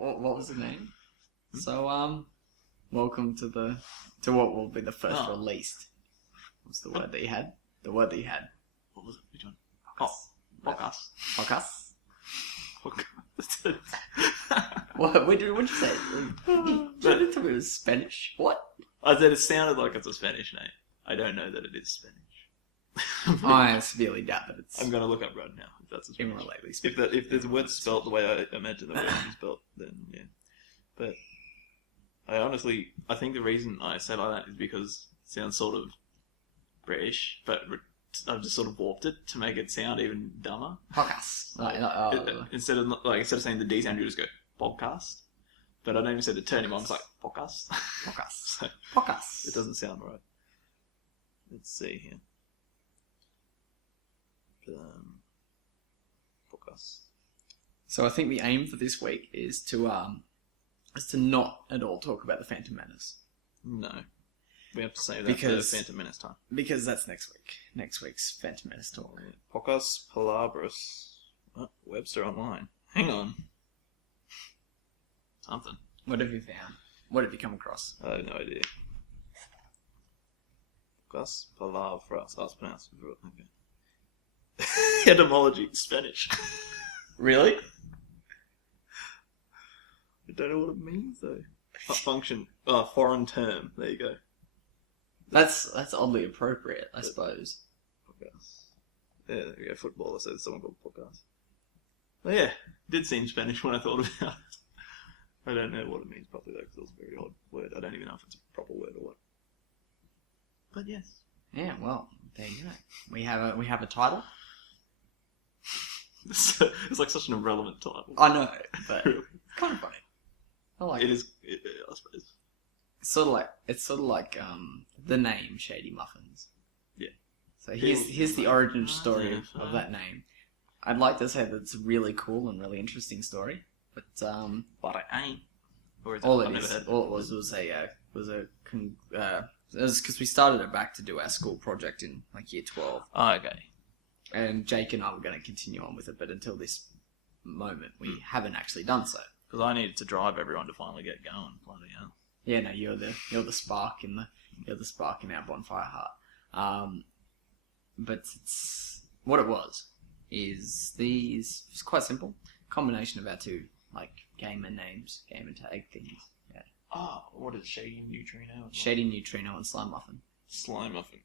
what was the name? So, welcome to what will be the first released. What's the word that you had? The word that you had. What was it? Which one? Pocas. Pocas. Pocas. What did you say? You tell me it was Spanish. What? I said it sounded like it's a Spanish name. I don't know that it is Spanish. I severely doubt that it's... I'm going to look up right now if that's a Spanish. Immorally If there's a word spelt the way I imagine the word to be spelt, then yeah. But I think the reason I say like that is because it sounds sort of British, but I've just sort of warped it to make it sound even dumber. Podcast. Instead of saying the D sound, you just go podcast. But I don't even say the turn him on. It's like podcast. Podcast. So Podcast. it doesn't sound right. Let's see here. Podcast. So I think the aim for this week is to not at all talk about the Phantom Menace. No. We have to say that for Phantom Menace time. Because that's next week. Next week's Phantom Menace talk. Pocas Palabras. Oh, Webster Online. Hang on. Something. What have you found? What have you come across? I have no idea. Pocas Palabras. Oh, it's pronounced. Okay. Etymology, Spanish. Really? I don't know what it means though. Function. Foreign term. There you go. That's oddly appropriate, I suppose. Podcast. Yeah, there we go. Footballer says someone called podcast. Well, yeah, it did seem Spanish when I thought about it. I don't know what it means properly though, because it was a very odd word. I don't even know if it's a proper word or what. But yes. Yeah, well, there you go. We have a title. It's like such an irrelevant title. I know, but it's kind of funny. I like it. I suppose. It's sort of like the name Shadymuffins. Yeah. So here's the origin story of that name. I'd like to say that it's a really cool and really interesting story, but it ain't. All it was because we started it back to do our school project in like year 12. Oh, okay. And Jake and I were going to continue on with it, but until this moment, we haven't actually done so. Because I needed to drive everyone to finally get going. Bloody hell. Yeah, no, you're the spark in our bonfire heart. But what it was is it's quite simple. Combination of our two like gamer names, gamer tag things. Yeah. Oh, what is Shady Neutrino? Shady Neutrino and Slime Muffin. Slime Muffin.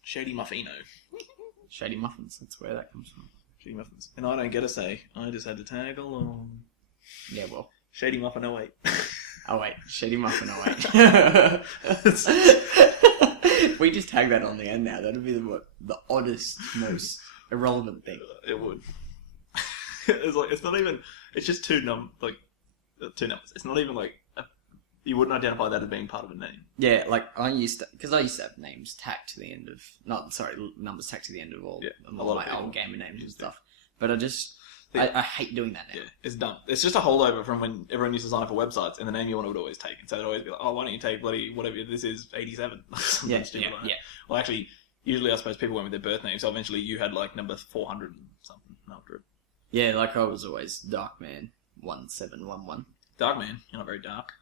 Shady Muffino. Shadymuffins, that's where that comes from. Shadymuffins. And I don't get a say. I just had to tag along. Yeah, well. Shady Muffin 08. Oh wait, Shady Muffin 08. We just tag that on the end now. That'd be the oddest, most irrelevant thing. It would. It's not even. It's just two numbers. It's not even like you wouldn't identify that as being part of a name. Yeah, like I used to have names tacked to the end of numbers tacked to the end of all my old gamer names and stuff. But I hate doing that now. Yeah, it's dumb. It's just a holdover from when everyone used to sign up for websites and the name you wanted would always take. And so they'd always be like, oh, why don't you take bloody whatever this is, 87? Yeah. Well, actually, usually I suppose people went with their birth name, so eventually you had like number 400 and something after it. Yeah, like I was always Darkman1711. Darkman? You're not very dark.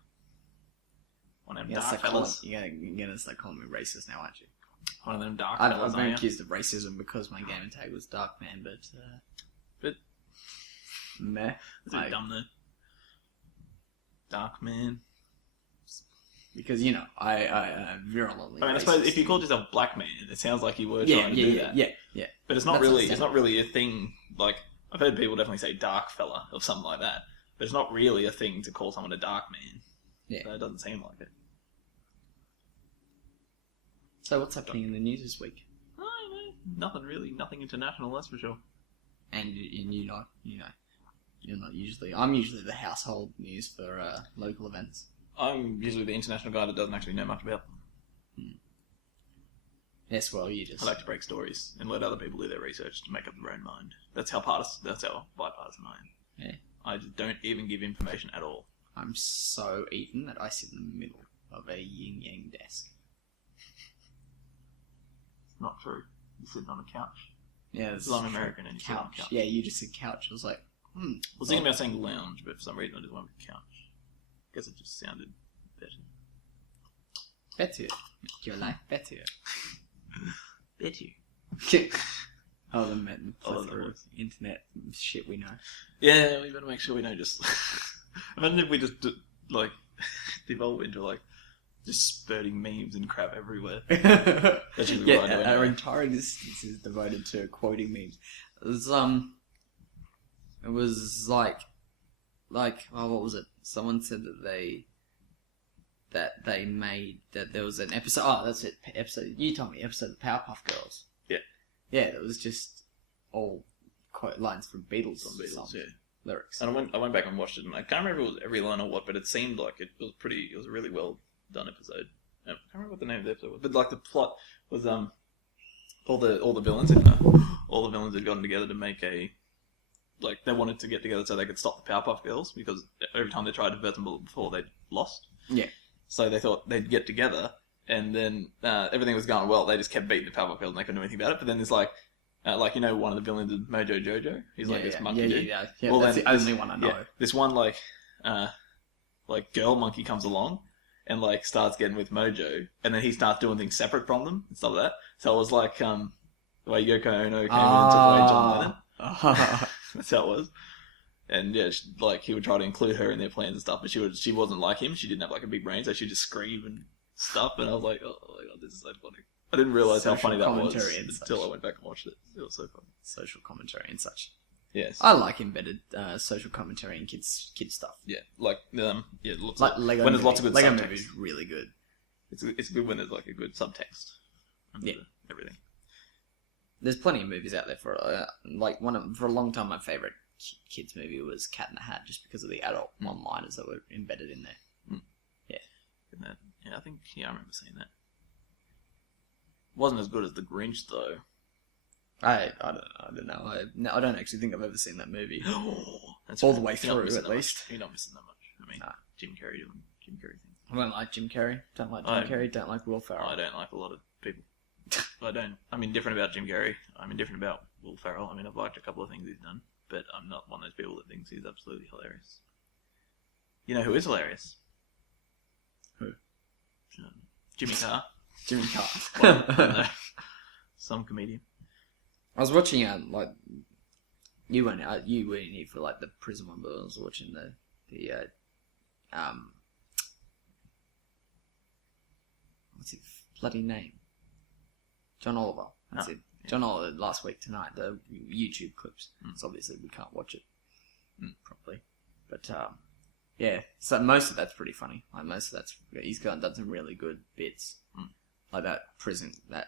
One of them dark fellas. You're gonna start calling me racist now, aren't you? One of them dark I've fellas. been accused of racism because my gamer tag was Darkman, but meh. It's a bit dumb though. Darkman. Because I virulently. I mean, I suppose if you called yourself Black Man, it sounds like you were trying to do that. Yeah. But it's not really. It's not really a thing. Like I've heard people definitely say dark fella or something like that, but it's not really a thing to call someone a dark man. Yeah, so it doesn't seem like it. So what's happening in the news this week? I don't know. Nothing really. Nothing international, that's for sure. And you're not usually. I'm usually the household news for local events. I'm usually the international guy that doesn't actually know much about them. Yes, well, you just. I like to break stories and let other people do their research to make up their own mind. That's how bipartisan I am. Yeah. I just don't even give information at all. I'm so even that I sit in the middle of a yin-yang desk. It's not true. You're sitting on a couch. Yeah, I'm American and you sit on a couch. Yeah, you just said couch. I was like, I was thinking about saying lounge, but for some reason I just went with couch. I guess it just sounded better. Better. Your life better. Better. Oh, the men Oh, through internet shit we know. Yeah, we better make sure we don't just... Imagine if we just, devolve into, just spurting memes and crap everywhere. Our entire existence is devoted to quoting memes. It was like, what was it? Someone said that they made, that there was an episode, that's it, you told me, episode of Powerpuff Girls. Yeah. Yeah, it was just all quote lines from Beatles songs. Yeah. Lyrics. And I went back and watched it, and I can't remember if it was every line or what, but it seemed like it was a really well done episode. I can't remember what the name of the episode was, but the plot was all the villains had gotten together to make a, they wanted to get together so they could stop the Powerpuff Girls, because every time they tried to divert them before, they'd lost. Yeah. So they thought they'd get together, and then everything was going well. They just kept beating the Powerpuff Girls, and they couldn't do anything about it. But then there's one of the villains is Mojo Jojo. He's this monkey dude. Yeah. Well, that's the only one I know. Yeah, this one girl monkey comes along and starts getting with Mojo, and then he starts doing things separate from them and stuff like that. So it was the way Yoko Ono came in and took away John Lennon. That's how it was. And yeah, he would try to include her in their plans and stuff, but she wasn't like him. She didn't have a big brain, so she'd just scream and stuff. And I was like, oh my god, this is so funny. I didn't realise how funny that was until I went back and watched it. It was so funny. Social commentary and such. Yes. I like embedded social commentary and kids stuff. Yeah, Lego when there's lots of good Lego subtext. Movie is really good. It's good when there's a good subtext. Everything. There's plenty of movies out there for for a long time. My favorite kids movie was Cat in the Hat, just because of the adult one-liners that were embedded in there. Yeah. Yeah, I think I remember seeing that. Wasn't as good as The Grinch though. I don't know. I don't actually think I've ever seen that movie. That's all the way through, at least. You're not missing that much. I mean, Jim Carrey doing Jim Carrey things. I don't like Jim Carrey. Don't like Jim Carrey. Don't like Will Ferrell. I don't like a lot of people. I'm indifferent about Jim Carrey. I'm indifferent about Will Ferrell. I mean, I've liked a couple of things he's done, but I'm not one of those people that thinks he's absolutely hilarious. You know who is hilarious? Who? Jimmy Carr. Jimmy Carr. Well, I don't know. Some comedian. I was watching you weren't here for the prison one, but I was watching the what's his bloody name? John Oliver. That's it. Yeah. John Oliver last week tonight. The YouTube clips. So obviously we can't watch it properly, but yeah. So most of that's pretty funny. He's done some really good bits. Like that prison, the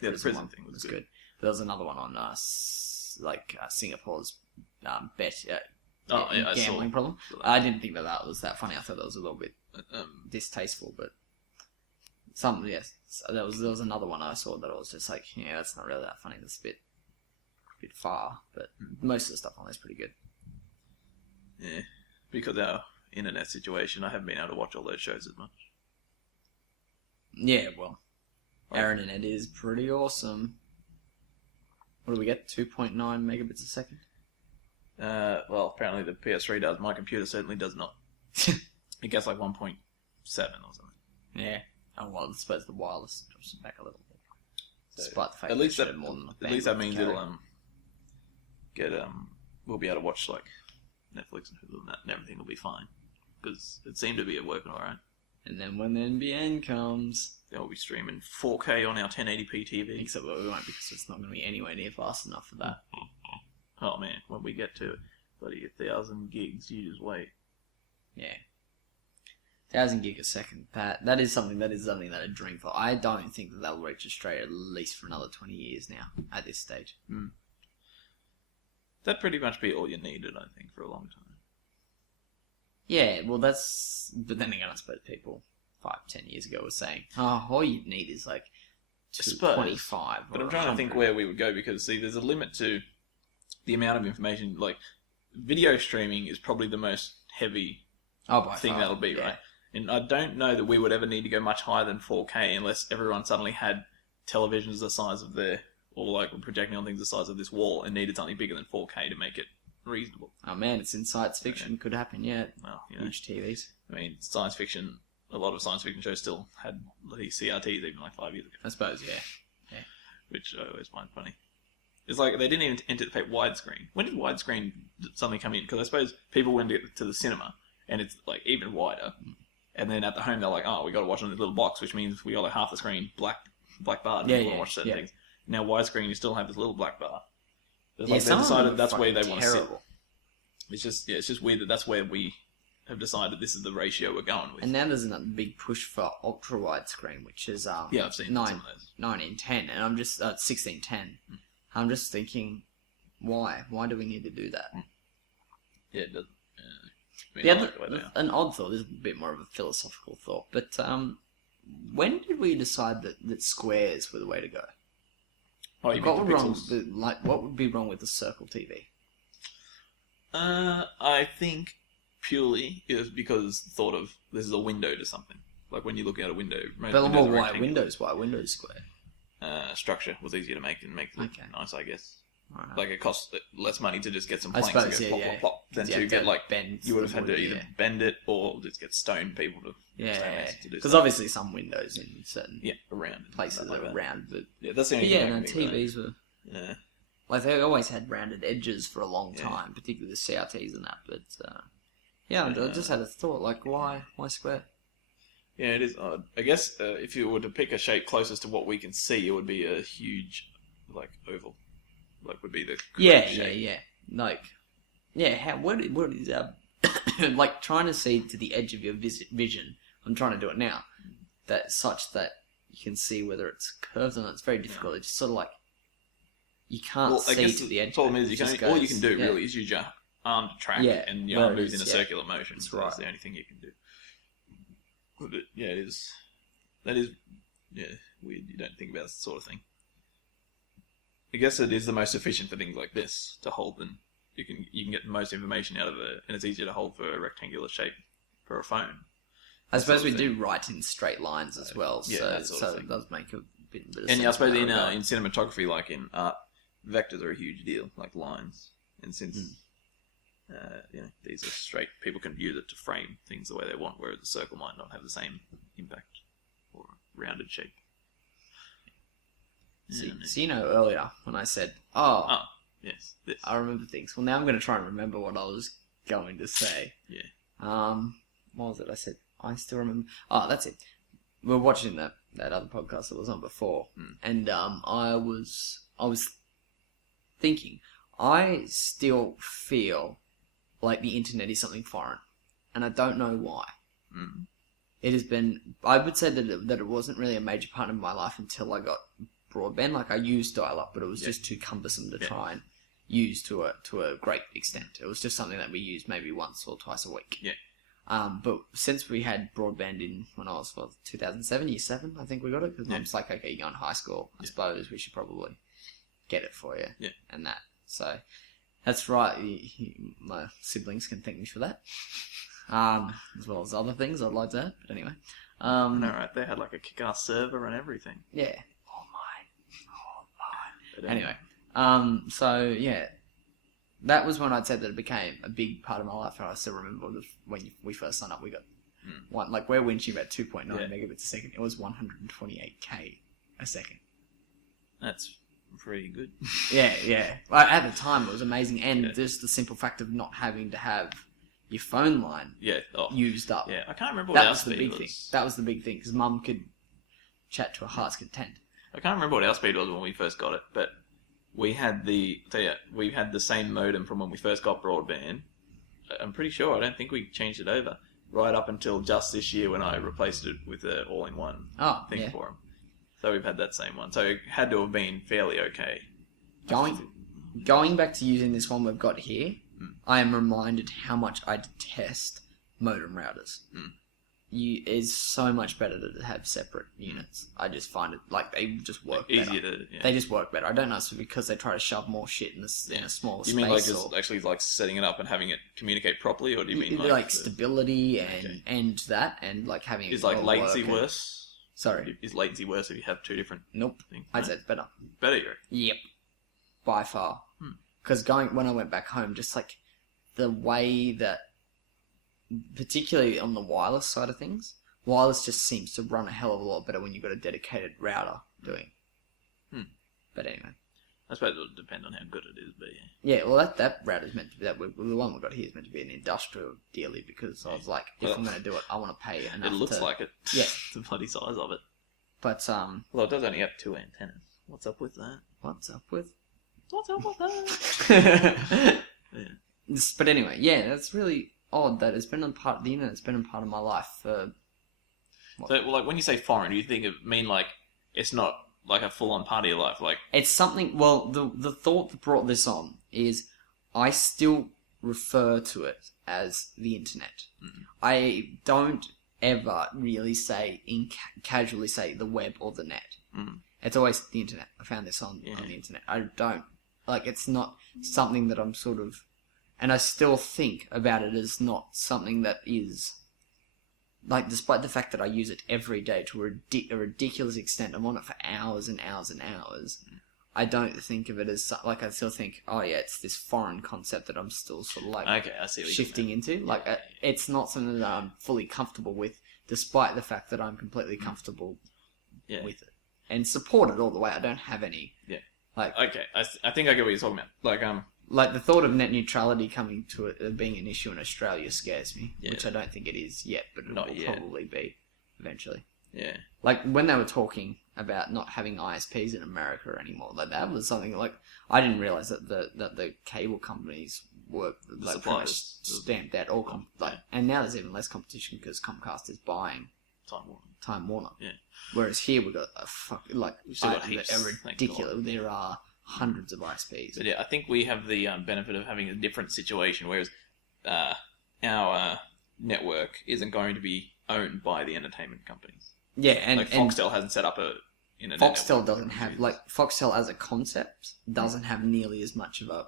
prison thing was good. There was another one on Singapore's gambling problem. I didn't think that was that funny. I thought that was a little bit distasteful, but there was another one I saw that I was just that's not really that funny. That's a bit far, but most of the stuff on there is pretty good. Yeah, because our internet situation, I haven't been able to watch all those shows as much. Yeah, well, our internet is pretty awesome. What do we get? 2.9 megabits a second? Well, apparently the PS3 does. My computer certainly does not. It gets 1.7 or something. Yeah. Oh, well, I suppose the wireless drops it back a little bit. So, despite the fact at least that more than at least that means it'll we'll be able to watch Netflix and Hulu and that, and everything will be fine. Because it seemed to be working alright. And then when the NBN comes, then we'll be streaming 4K on our 1080p TV. Except we won't, because it's not going to be anywhere near fast enough for that. Oh man, when we get to 1,000 gigs, you just wait. Yeah. 1,000 gig a second. That is something that I dream for. I don't think that will reach Australia at least for another 20 years now, at this stage. That'd pretty much be all you needed, I think, for a long time. Yeah, well, but then again, I suppose people 5-10 years ago were saying, all you need is 225. But I'm trying to think where we would go, because see, there's a limit to the amount of information. Video streaming is probably the most heavy thing that'll be, right? And I don't know that we would ever need to go much higher than 4K unless everyone suddenly had televisions the size of or projecting on things the size of this wall and needed something bigger than 4K to make it reasonable. Oh man, it's in science fiction. Could happen, yeah. Well, Huge TVs. I mean, science fiction. A lot of science fiction shows still had these CRTs even like 5 years ago. I suppose, yeah. Which I always find funny. It's like they didn't even anticipate widescreen. When did widescreen suddenly come in? Because I suppose people went to the cinema and it's like even wider, and then at the home they're like, oh, we got to watch on this little box, which means we got like half the screen black bar. And want to watch certain things. Now widescreen, you still have this little black bar. It's like they decided that's where they want to sit. It's just weird that that's where we have decided this is the ratio we're going with. And now there's another big push for ultra widescreen, which is I've seen 1910, and I'm just 1610. I'm just thinking, why? Why do we need to do that? Yeah, it doesn't. An odd thought. This is a bit more of a philosophical thought, but when did we decide that squares were the way to go? Oh, you mean the pixels? What would be wrong with the circle TV? I think purely is because the thought of this is a window to something. Like when you're looking at a window. But why windows? Why windows square? Structure was easier to make and make it nice, I guess. Right. Like it costs less money to just get some I planks suppose, and go plop, plop, plop, than to get like bend. You would have had to either bend it or just get stone people to because obviously some windows in certain around places are round, but that's the only thing. TVs were like they always had rounded edges for a long time, particularly the CRTs and that. But I just had a thought like why square? Yeah, it is odd. I guess if you were to pick a shape closest to what we can see, it would be a huge, like, oval. Like, would be the shape. What is our... like, trying to see to the edge of your vision. I'm trying to do it now. That such that you can see whether it's curved or not. It's very difficult. It's just sort of like... You can't see to the edge. The problem is, all you can do, really, is use your arm to track it, and your arm moves in a circular motion. That's right. That's the only thing you can do. But it is. That is, weird. You don't think about this sort of thing. I guess it is the most efficient for things like this to hold them. You can get the most information out of it, and it's easier to hold for a rectangular shape for a phone. I suppose we do write in straight lines as well, so it does make a bit of sense. And I suppose in cinematography, like in art, vectors are a huge deal, like lines. And since these are straight, people can use it to frame things the way they want, whereas the circle might not have the same impact or rounded shape. So earlier when I said, yes, I remember things. Well, now I'm going to try and remember what I was going to say. Yeah. What was it I said? I still remember. Oh, that's it. We were watching that other podcast that was on before, and I was thinking, I still feel like the internet is something foreign, and I don't know why. It has been. I would say that it wasn't really a major part of my life until I got broadband. Like I used dial-up, but it was just too cumbersome to try and use to a great extent. It was just something that we used maybe once or twice a week. Yeah. But since we had broadband in when I was 2007, year 7, I think we got it because Mum's like, okay, you're going to high school. I suppose we should probably get it for you. Yeah. And that. So that's right. My siblings can thank me for that. As well as other things I'd like to add. But anyway. No, right. They had like a kick-ass server and everything. Yeah. Oh my. Anyway. So yeah. That was when I'd say that it became a big part of my life, and I still remember when we first signed up, we got one, like we're winching about 2.9 megabits a second. It was 128k a second. That's pretty good. Yeah. Like, at the time, it was amazing, and just the simple fact of not having to have your phone line used up. Yeah, I can't remember what our speed was. That was the big thing, because Mum could chat to her heart's content. I can't remember what our speed was when we first got it, but we had the same modem from when we first got broadband. I'm pretty sure. I don't think we changed it over right up until just this year when I replaced it with an all-in-one thing for them. So we've had that same one. So it had to have been fairly okay. Going back to using this one we've got here, I am reminded how much I detest modem routers. It's so much better to have separate units. I just find it like they just work better. They just work better. I don't know if it's because they try to shove more shit in a smaller space. You mean like just actually like setting it up and having it communicate properly, or do you mean like stability and that and like having is like latency worse? Sorry, is latency worse if you have two different? Nope. things? I'd say it's better. Better, you reckon? Yep, by far. because when I went back home, just like the way that, particularly on the wireless side of things, wireless just seems to run a hell of a lot better when you've got a dedicated router doing. But anyway. I suppose it'll depend on how good it is, but yeah. Well, that router's meant to be the one we got here is meant to be an industrial dealie, because I was like, if I'm going to do it, I want to pay enough. It looks like it. Yeah, the bloody size of it. But well, it does only have 2 antennas. What's up with that? What's up with that? Yeah. But anyway, yeah, that's really odd that it's been a part. The internet's been a part of my life for. So, well, like when you say foreign, do you think it mean like it's not like a full-on part of your life? Like it's something. Well, the thought that brought this on is I still refer to it as the internet. Mm-hmm. I don't ever really casually say the web or the net. Mm-hmm. It's always the internet. I found this on the internet. I don't like. It's not something that I'm sort of, and I still think about it as not something that is. Like, despite the fact that I use it every day to a ridiculous extent, I'm on it for hours and hours and hours, I don't think of it as, like, I still think, oh yeah, it's this foreign concept that I'm still sort of, like, okay, I see what shifting into. Like, it's not something that I'm fully comfortable with, despite the fact that I'm completely comfortable with it. And support it all the way. I don't have any... Yeah. Like... Okay, I think I get what you're talking about. Like, the thought of net neutrality coming to it being an issue in Australia scares me, which I don't think it is yet, but it will probably be eventually. Yeah. Like, when they were talking about not having ISPs in America anymore, like, that was something, like, I didn't realise that the cable companies were, like, pretty much stamped out all, and now there's even less competition because Comcast is buying Time Warner. Yeah. Whereas here we've got a ridiculous, God. there are hundreds of ISPs. But yeah, I think we have the benefit of having a different situation, whereas our network isn't going to be owned by the entertainment companies. Yeah, and like Foxtel hasn't set up a internet Foxtel doesn't have, like, Foxtel as a concept doesn't have nearly as much of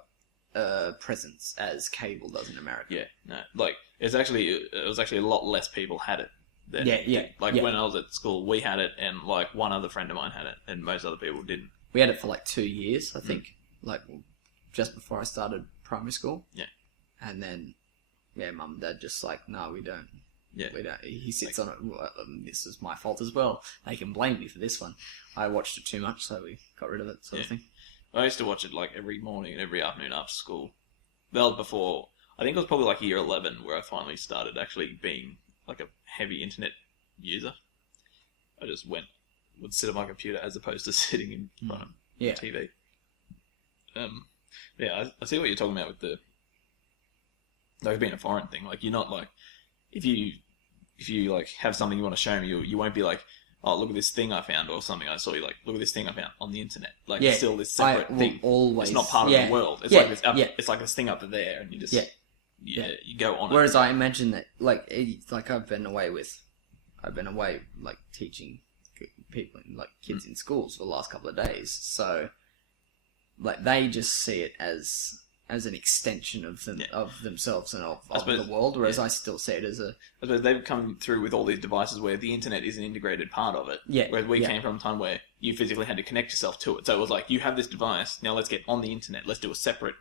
a presence as cable does in America. Yeah, no, like it was actually a lot less people had it. When I was at school, we had it, and like one other friend of mine had it, and most other people didn't. We had it for like 2 years, I think, like just before I started primary school. Yeah. And then, Mum and Dad just like, no, we don't. Yeah. We don't. He sits on it. This is my fault as well. They can blame me for this one. I watched it too much, so we got rid of it, sort of thing. I used to watch it like every morning and every afternoon after school. Well, before, I think it was probably like year 11 where I finally started actually being like a heavy internet user. I just would sit at my computer as opposed to sitting in front of the TV. I see what you're talking about with the like being a foreign thing. Like you're not like if you like have something you want to show me, you won't be like, oh, look at this thing I found or something I saw. You like, look at this thing I found on the internet. Like it's still this separate thing. Always, it's not part of the world. It's like this. It's like this thing up there, and you just you go on. Whereas I imagine that I've been away like teaching people, like kids in schools for the last couple of days, so like they just see it as an extension of them of themselves and of the world, whereas I still see it as a. I suppose they've come through with all these devices where the internet is an integrated part of it. Yeah. Whereas we came from a time where you physically had to connect yourself to it, so it was like you have this device, now let's get on the internet, let's do a separate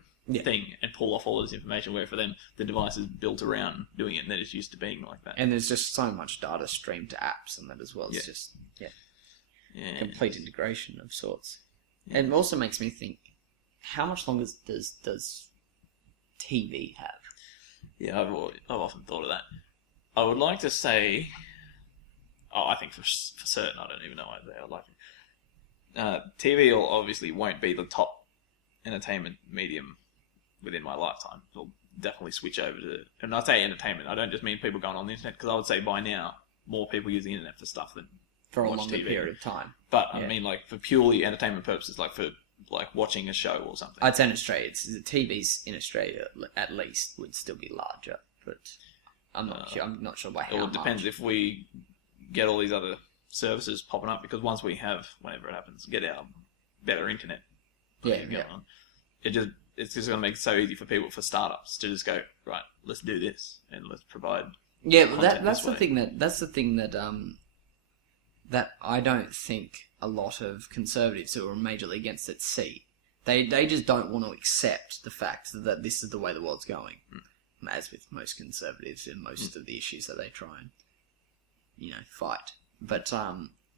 thing and pull off all this information. Where for them, the device is built around doing it, and they're just used to being like that. And there's just so much data streamed to apps and that as well. It's just complete integration of sorts. Yeah. And it also makes me think, how much longer does TV have? Yeah, I've often thought of that. I would like to say, I think for certain, I don't even know why I would like it. TV obviously won't be the top entertainment medium within my lifetime. It'll definitely switch over to, and I say entertainment, I don't just mean people going on the internet, because I would say by now more people use the internet for stuff than for a watch longer TV. period of time. But I mean, like for purely entertainment purposes, like for like watching a show or something. I'd say in Australia, the TVs in Australia at least would still be larger, but I'm not sure. I'm not sure by how much. It depends if we get all these other services popping up, because once we have, whenever it happens, get our better internet. On, it's just going to make it so easy for people, for startups, to just go, right, let's do this and let's provide. Yeah, well, that's the thing that I don't think a lot of conservatives who are majorly against it see. They just don't want to accept the fact that this is the way the world's going. As with most conservatives and most of the issues that they try and, fight. But,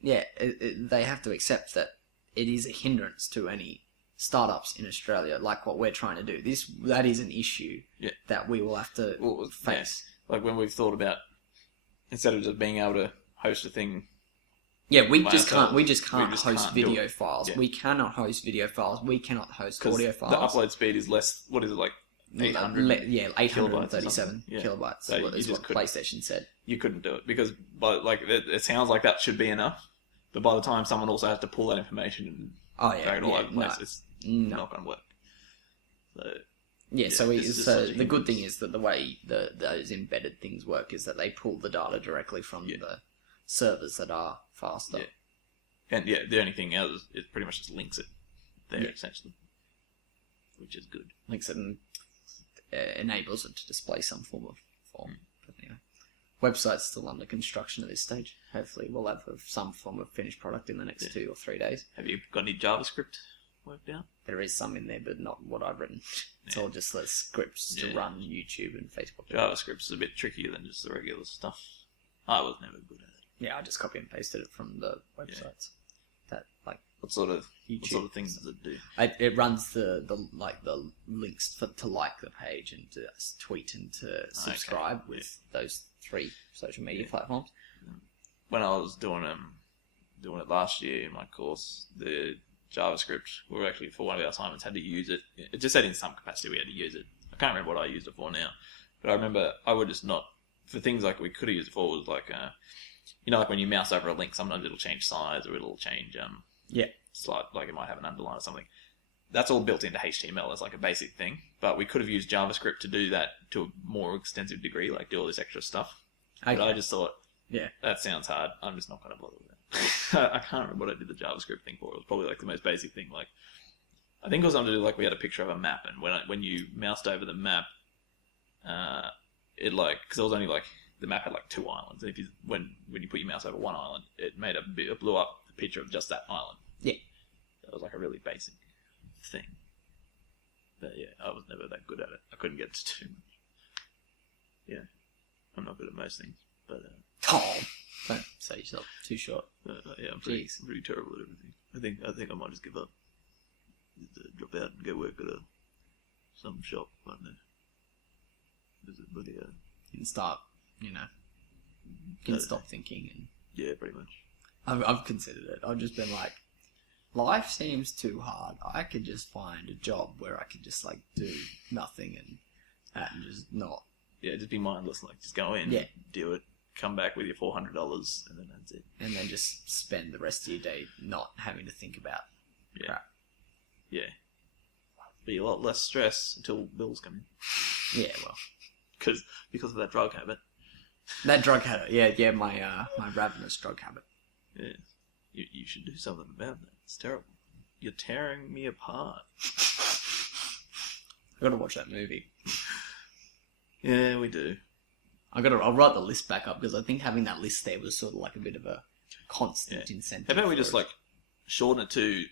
they have to accept that it is a hindrance to any startups in Australia, like what we're trying to do. That is an issue that we will have to face. Yeah. Like when we've thought about, instead of just being able to host a thing. Yeah, we just can't host video files. Yeah. We cannot host video files. We cannot host audio files. The upload speed is less. What is it, like 800? 837 kilobytes. So is what couldn't. PlayStation said. You couldn't do it because, it sounds like that should be enough. But by the time someone also has to pull that information and drag it all over the place, it's not going to work. So so the good thing is that the way those embedded things work is that they pull the data directly from the servers that are faster. Yeah. And the only thing else is it pretty much just links it there essentially, which is good. Links it and enables it to display some form of form. But anyway, website's still under construction at this stage. Hopefully, we'll have some form of finished product in the next 2 or 3 days. Have you got any JavaScript worked out? There is some in there, but not what I've written. It's all just the scripts to run YouTube and Facebook. JavaScript's a bit trickier than just the regular stuff. I was never good at it. Yeah, I just copy and pasted it from the websites. What sort of things does it do? It runs the links to like the page and to tweet and to subscribe with those 3 social media platforms. When I was doing it last year in my course, the JavaScript, we were actually, for one of our assignments, had to use it. It just said in some capacity we had to use it. I can't remember what I used it for now, but I remember I would just not, for things like we could have used it for, was like, like when you mouse over a link, sometimes it'll change size or it'll change, slide, like it might have an underline or something. That's all built into HTML as like a basic thing, but we could have used JavaScript to do that to a more extensive degree, like do all this extra stuff. Okay. But I just thought, that sounds hard. I'm just not going to bother with that. I can't remember what I did the JavaScript thing for. It was probably like the most basic thing. Like, I think it was something to do like we had a picture of a map, and when you moused over the map, it because it was only like the map had like 2 islands. And when you put your mouse over one island, it blew up a picture of just that island. Yeah, that was like a really basic thing. But I was never that good at it. I couldn't get to too much. Yeah, I'm not good at most things, but don't say yourself too short. I'm pretty terrible at everything. I think I might just give up. Just drop out and go work at some shop. I don't know. But you can start, you can stop thinking. And pretty much. I've considered it. I've just been like, life seems too hard. I could just find a job where I could just do nothing and just not. Yeah, just be mindless. Like just go in, do it, come back with your $400, and then that's it. And then just spend the rest of your day not having to think about crap. Yeah. Be a lot less stress until bills come in. Yeah, well, because of that drug habit. That drug habit, my ravenous drug habit. Yeah, you should do something about that. It's terrible. You're tearing me apart. I gotta watch that movie. Yeah, we do. I'll write the list back up because I think having that list there was sort of like a bit of a constant incentive. How about we just shorten it to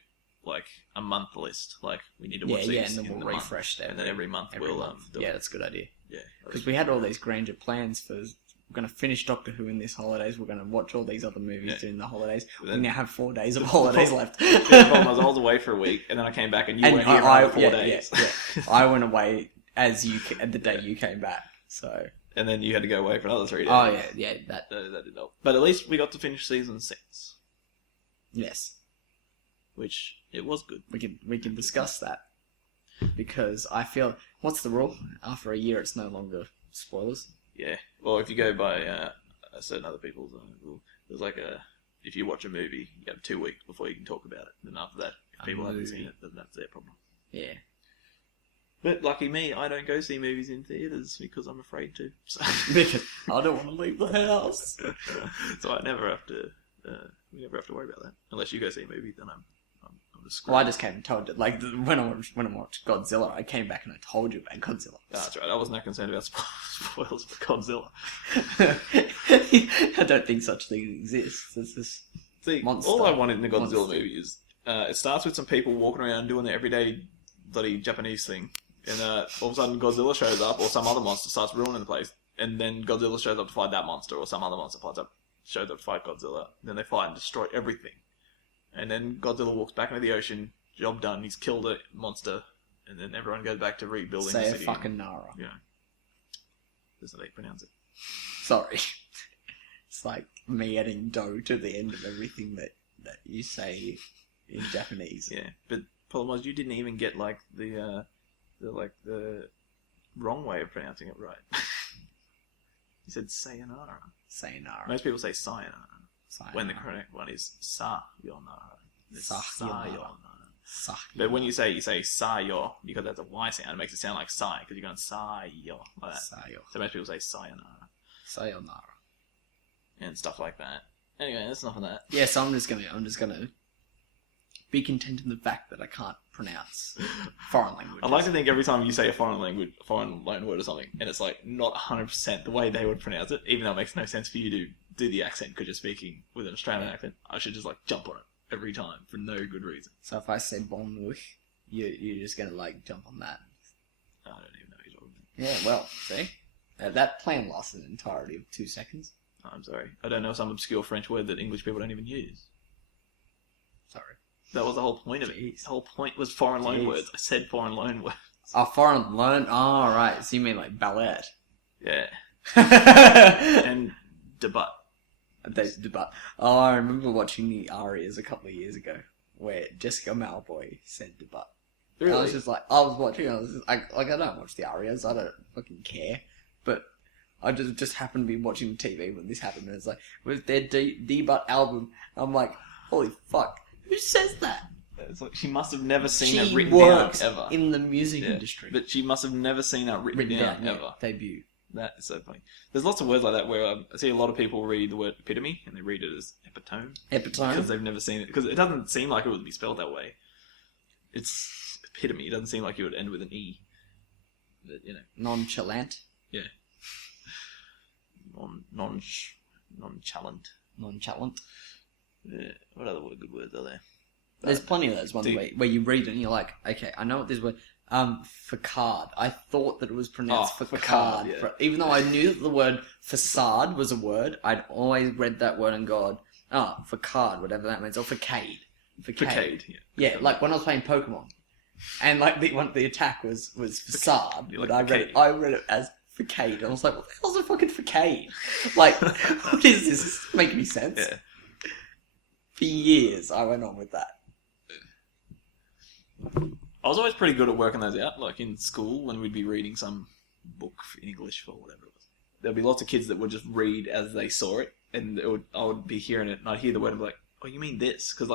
a month list? Like we need to watch these and then we'll refresh that. And then every month we'll do it. That's a good idea. Yeah, because we had all these grander plans for. We're going to finish Doctor Who in this holidays. We're going to watch all these other movies during the holidays. We now have 4 days of holidays left. The problem was I was away for a week, and then I came back, and you went here for 4 days. Yeah. I went away the day you came back. So. And then you had to go away for another 3 days. Oh yeah, that did help. But at least we got to finish season 6. Yes. Which it was good. We can discuss that because I feel what's the rule? After a year, it's no longer spoilers. Yeah. Well, if you go by certain other people's rule, there's if you watch a movie, you have 2 weeks before you can talk about it. And after that, if people haven't seen it, then that's their problem. Yeah. But lucky me, I don't go see movies in theatres because I'm afraid to. So. Because I don't want to leave the house. So I never have to. We never have to worry about that. Unless you go see a movie, then I'm just screwed. Well, I just came and told you. When I watched Godzilla, I came back and I told you about Godzilla. That's right. I wasn't that concerned about spoilers for Godzilla. I don't think such things exist. It's this monster. All I want in the Godzilla movie is it starts with some people walking around doing their everyday bloody Japanese thing, and all of a sudden Godzilla shows up, or some other monster starts ruining the place, and then Godzilla shows up to fight that monster, or some other monster shows up to fight Godzilla. Then they fight and destroy everything, and then Godzilla walks back into the ocean. Job done. He's killed a monster, and then everyone goes back to rebuilding the city. fucking Nara. Yeah, that's how they pronounce it. Sorry. It's like me adding dough to the end of everything that you say in Japanese. Yeah, but problem was you didn't even get like the wrong way of pronouncing it right. You said sayonara. Sayonara. Most people say sayonara. Sayonara. When the correct one is sayonara. Sayonara. But when you say sayo, because that's a Y sound, it makes it sound like sai, because you're going sayo, like that. Sayo. So most people say sayonara. Sayonara. And stuff like that. Anyway, that's enough of that. Yeah, so I'm just gonna be content in the fact that I can't pronounce foreign languages. I like to think every time you say a foreign loan word or something, and it's like not 100% the way they would pronounce it, even though it makes no sense for you to do the accent because you're speaking with an Australian accent, I should just like jump on it every time for no good reason. So if I say bon nuit, you're just gonna like jump on that. I don't even know what you're talking about. Yeah, well, see? That plan lasted an entirety of 2 seconds. I'm sorry. I don't know some obscure French word that English people don't even use. Sorry. That was the whole point of it. Jeez. The whole point was foreign loan words. I said foreign loan words. Oh, foreign loan? Oh, right. So you mean like ballet? Yeah. But And debut. oh, I remember watching the Arias a couple of years ago where Jessica Malboy said debut. Really? I was just like, I was watching, I was just, I don't watch the Arias, I don't fucking care, but I just happened to be watching TV when this happened, and it's like, with their debut album, I'm like, holy fuck, who says that? It's like she must have never seen that She written works down ever. in the music industry. But she must have never seen that written down yeah, ever. debut. That is so funny. There's lots of words like that where I see a lot of people read the word epitome and they read it as epitome. Epitome? Because they've never seen it. Because it doesn't seem like it would be spelled that way. It's epitome. It doesn't seem like it would end with an E. But, you know. Nonchalant. Yeah. Nonchalant. Nonchalant. Yeah. What other good words are there? There's plenty of those ones where you read it and you're like, okay, I know what this word. Facade. I thought that it was pronounced facade. yeah. Even though I knew that the word facade was a word, I'd always read that word and gone, facade, whatever that means, or facade. Facade, yeah. Yeah, like when I was playing Pokemon, and like the attack was facade, Like but I read it as facade, and I was like, what the hell's a fucking facade? Like, what is this? Does this make any sense? Yeah. For years, I went on with that. I was always pretty good at working those out, like in school when we'd be reading some book in English or whatever it was. There'd be lots of kids that would just read as they saw it, and I would be hearing it, and I'd hear the word and be like, oh, you mean this? Because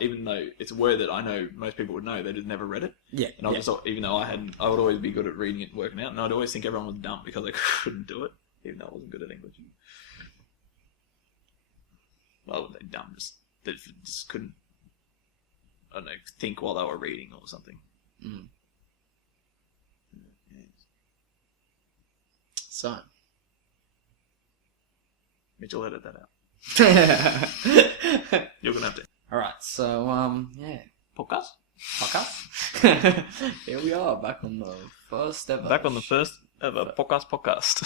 even though it's a word that I know most people would know, they just never read it. Yeah. And even though I would always be good at reading it and working out, and I'd always think everyone was dumb because they couldn't do it, even though I wasn't good at English. Well, they're dumb, they just couldn't, I don't know, think while they were reading or something. Mm. So, Mitchell, edit that out. You're gonna have to. All right. So, yeah. Pocas? Here we are, back on the first ever. Back on the first ever Pocas podcast.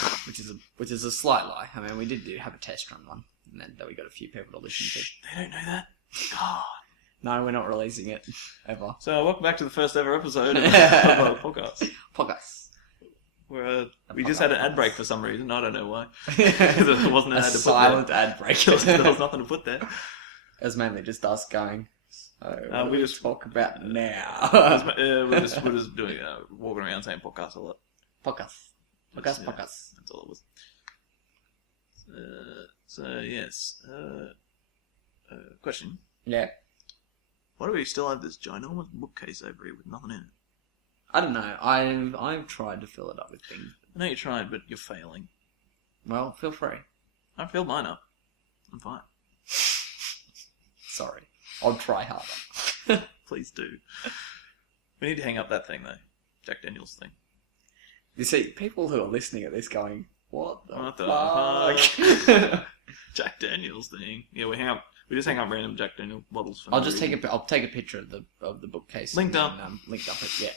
which is a slight lie. I mean, we did have a test run one, and then we got a few people to listen to. They don't know that. God. No, we're not releasing it ever. So, welcome back to the first ever episode of our podcast. Podcast. Where we just had an ad break for some reason. I don't know why. There wasn't an ad to put silent there. ad break. There was nothing to put there. It was mainly just us going. So we just talk about now. We're just doing walking around saying podcast a lot. Podcast. That's all it was. So yes. Question. Yeah. Why do we still have this ginormous bookcase over here with nothing in it? I don't know. I've tried to fill it up with things. I know you tried, but you're failing. Well, feel free. I filled mine up. I'm fine. Sorry. I'll try harder. Please do. We need to hang up that thing, though. Jack Daniels thing. You see, people who are listening at this going, what the fuck? Jack Daniels thing. Yeah, we We just hang up random Jack Daniel bottles. For I'll no just reason. I'll take a picture of the bookcase. Linked and up. then, linked up it. Yeah.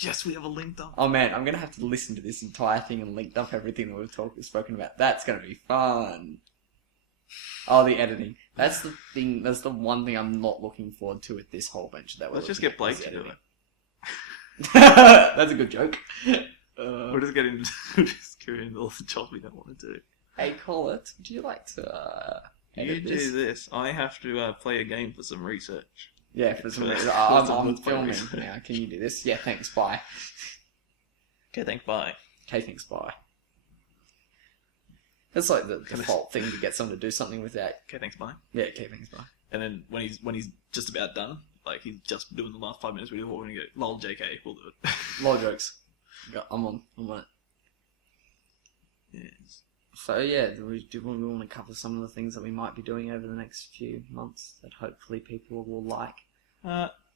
Yes, we have a linked up. Oh man, I'm gonna have to listen to this entire thing and linked up everything that we've spoken about. That's gonna be fun. Oh, the editing. That's the thing. That's the one thing I'm not looking forward to with this whole venture. That Let's just get Blake to do it. That's a good joke. We're just getting all the jobs we don't want to do. Hey, Collet, would you like to You edit this? do this. I have to play a game for some research. Yeah, for some reason. For I'm some filming research. now. Can you do this? Yeah, thanks, bye. Okay, thanks. Bye. Okay, thanks, bye. That's like the default thing to get someone to do something without... Okay, thanks. Bye. Yeah, okay, thanks, bye. And then when he's just about done, like he's just doing the last 5 minutes, we're going to go, lol, JK, we'll do it. Lol jokes. I'm on it. Yes. So yeah, do we want to cover some of the things that we might be doing over the next few months that hopefully people will like?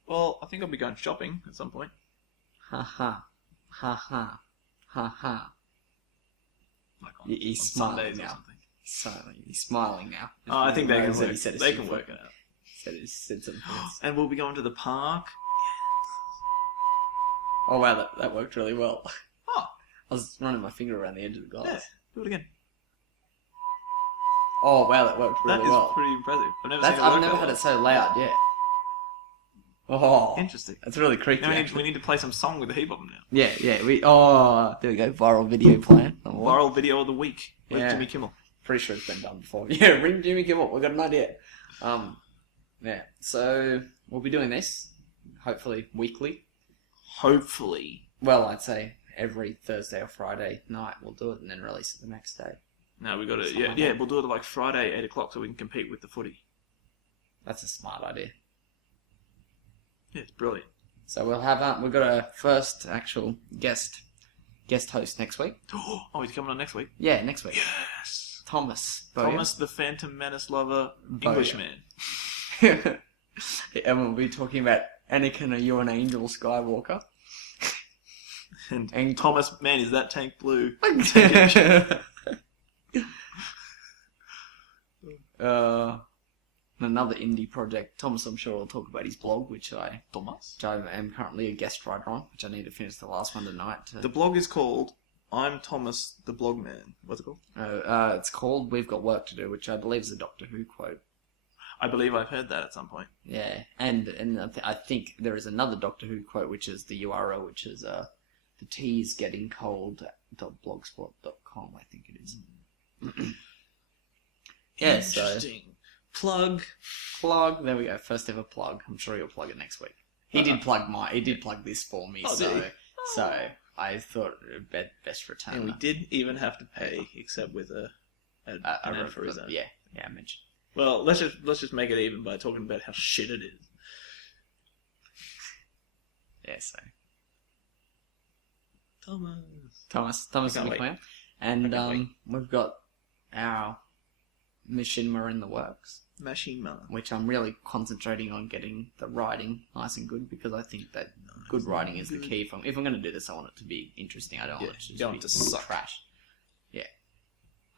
Well, I think I'll be going shopping at some point. Ha ha. Ha ha. Ha ha. Like He's on smiling Sundays now. or something. So he's smiling now. Oh, I think they can Knows that work. he said a They few can work it out. Said some things. And we'll be going to the park. Oh wow, that worked really well. Oh, I was running my finger around the edge of the glass. yeah. Do it again. Oh wow, that worked really That is well. pretty impressive. I've I've never had it so loud yet. Oh, Interesting. that's really creepy. Now actually. we need to play some song with the heap of them now. Yeah. There we go. Viral video playing. Oh, Viral video of the week with Yeah. Jimmy Kimmel. Pretty sure it's been done before. Yeah, ring Jimmy Kimmel. We've got an idea. Yeah. So we'll be doing this hopefully weekly. Hopefully. Well, I'd say every Thursday or Friday night we'll do it and then release it the next day. No, we got to. Something like Yeah, that. we'll do it like Friday, 8 o'clock, so we can compete with the footy. That's a smart idea. Yeah, it's brilliant. So we'll have we've got a first actual guest host next week. Oh, he's coming on next week. Yeah, next week. Yes. Thomas. Bowyer. Thomas, the Phantom Menace lover, Bowyer. Englishman. And we'll be talking about Anakin, are you an angel, Skywalker? And Thomas, man, is that tank blue? Another indie project. Thomas, I'm sure, will talk about his blog, which I Thomas? am currently a guest writer on, which I need to finish the last one tonight. The blog is called I'm Thomas the Blog Man. What's it called? It's called We've Got Work to Do, which I believe is a Doctor Who quote. I believe I've heard that at some point. Yeah, and I think there is another Doctor Who quote, which is the URL, which is the tea's getting cold.blogspot.com, I think it is. Yeah, so Interesting. Plug. there we go. First ever plug. I'm sure he'll plug it next week. He did plug this for me, Oh, did he? so I thought it best return. And we didn't even have to pay, except with an ad for his own. Yeah, Mitch. Well, let's just make it even by talking about how shit it is. Yeah, so Thomas. Thomas I can't MacLeod. wait. And I can't wait. we've got our machinima in the works, Mashima. which I'm really concentrating on getting the writing nice and good, because I think that good writing is the key. If I'm going to do this, I want it to be interesting. I don't want it to just don't be want it to suck. trash. Yeah.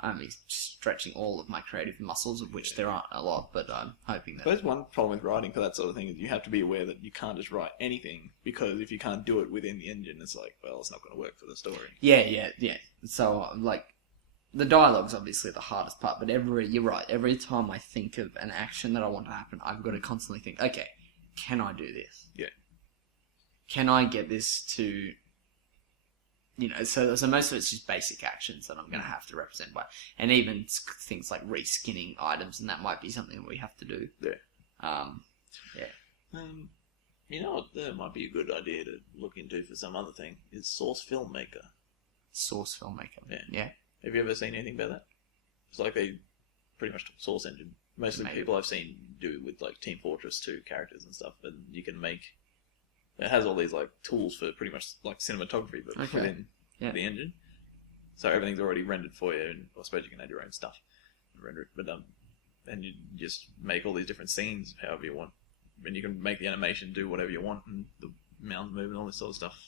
I'm stretching all of my creative muscles, of which there aren't a lot, but I'm hoping that... There's one problem with writing for that sort of thing is you have to be aware that you can't just write anything, because if you can't do it within the engine, it's like, well, it's not going to work for the story. Yeah. So, the dialogue's obviously the hardest part, but you're right, every time I think of an action that I want to happen, I've got to constantly think, okay, can I do this? Yeah. Can I get this to... so most of it's just basic actions that I'm going to have to represent by. And even things like reskinning items, and that might be something that we have to do. Yeah. Yeah. You know what that might be a good idea to look into for some other thing is Source Filmmaker. Source filmmaker. Yeah. Have you ever seen anything about that? It's like they pretty much took Source Engine. Most of the people I've seen do it with like Team Fortress 2 characters and stuff, and you can make... It has all these like tools for pretty much like cinematography, but within the engine. So everything's already rendered for you, and I suppose you can add your own stuff and render it. But and you just make all these different scenes however you want, and you can make the animation do whatever you want, and the mountains move and all this sort of stuff.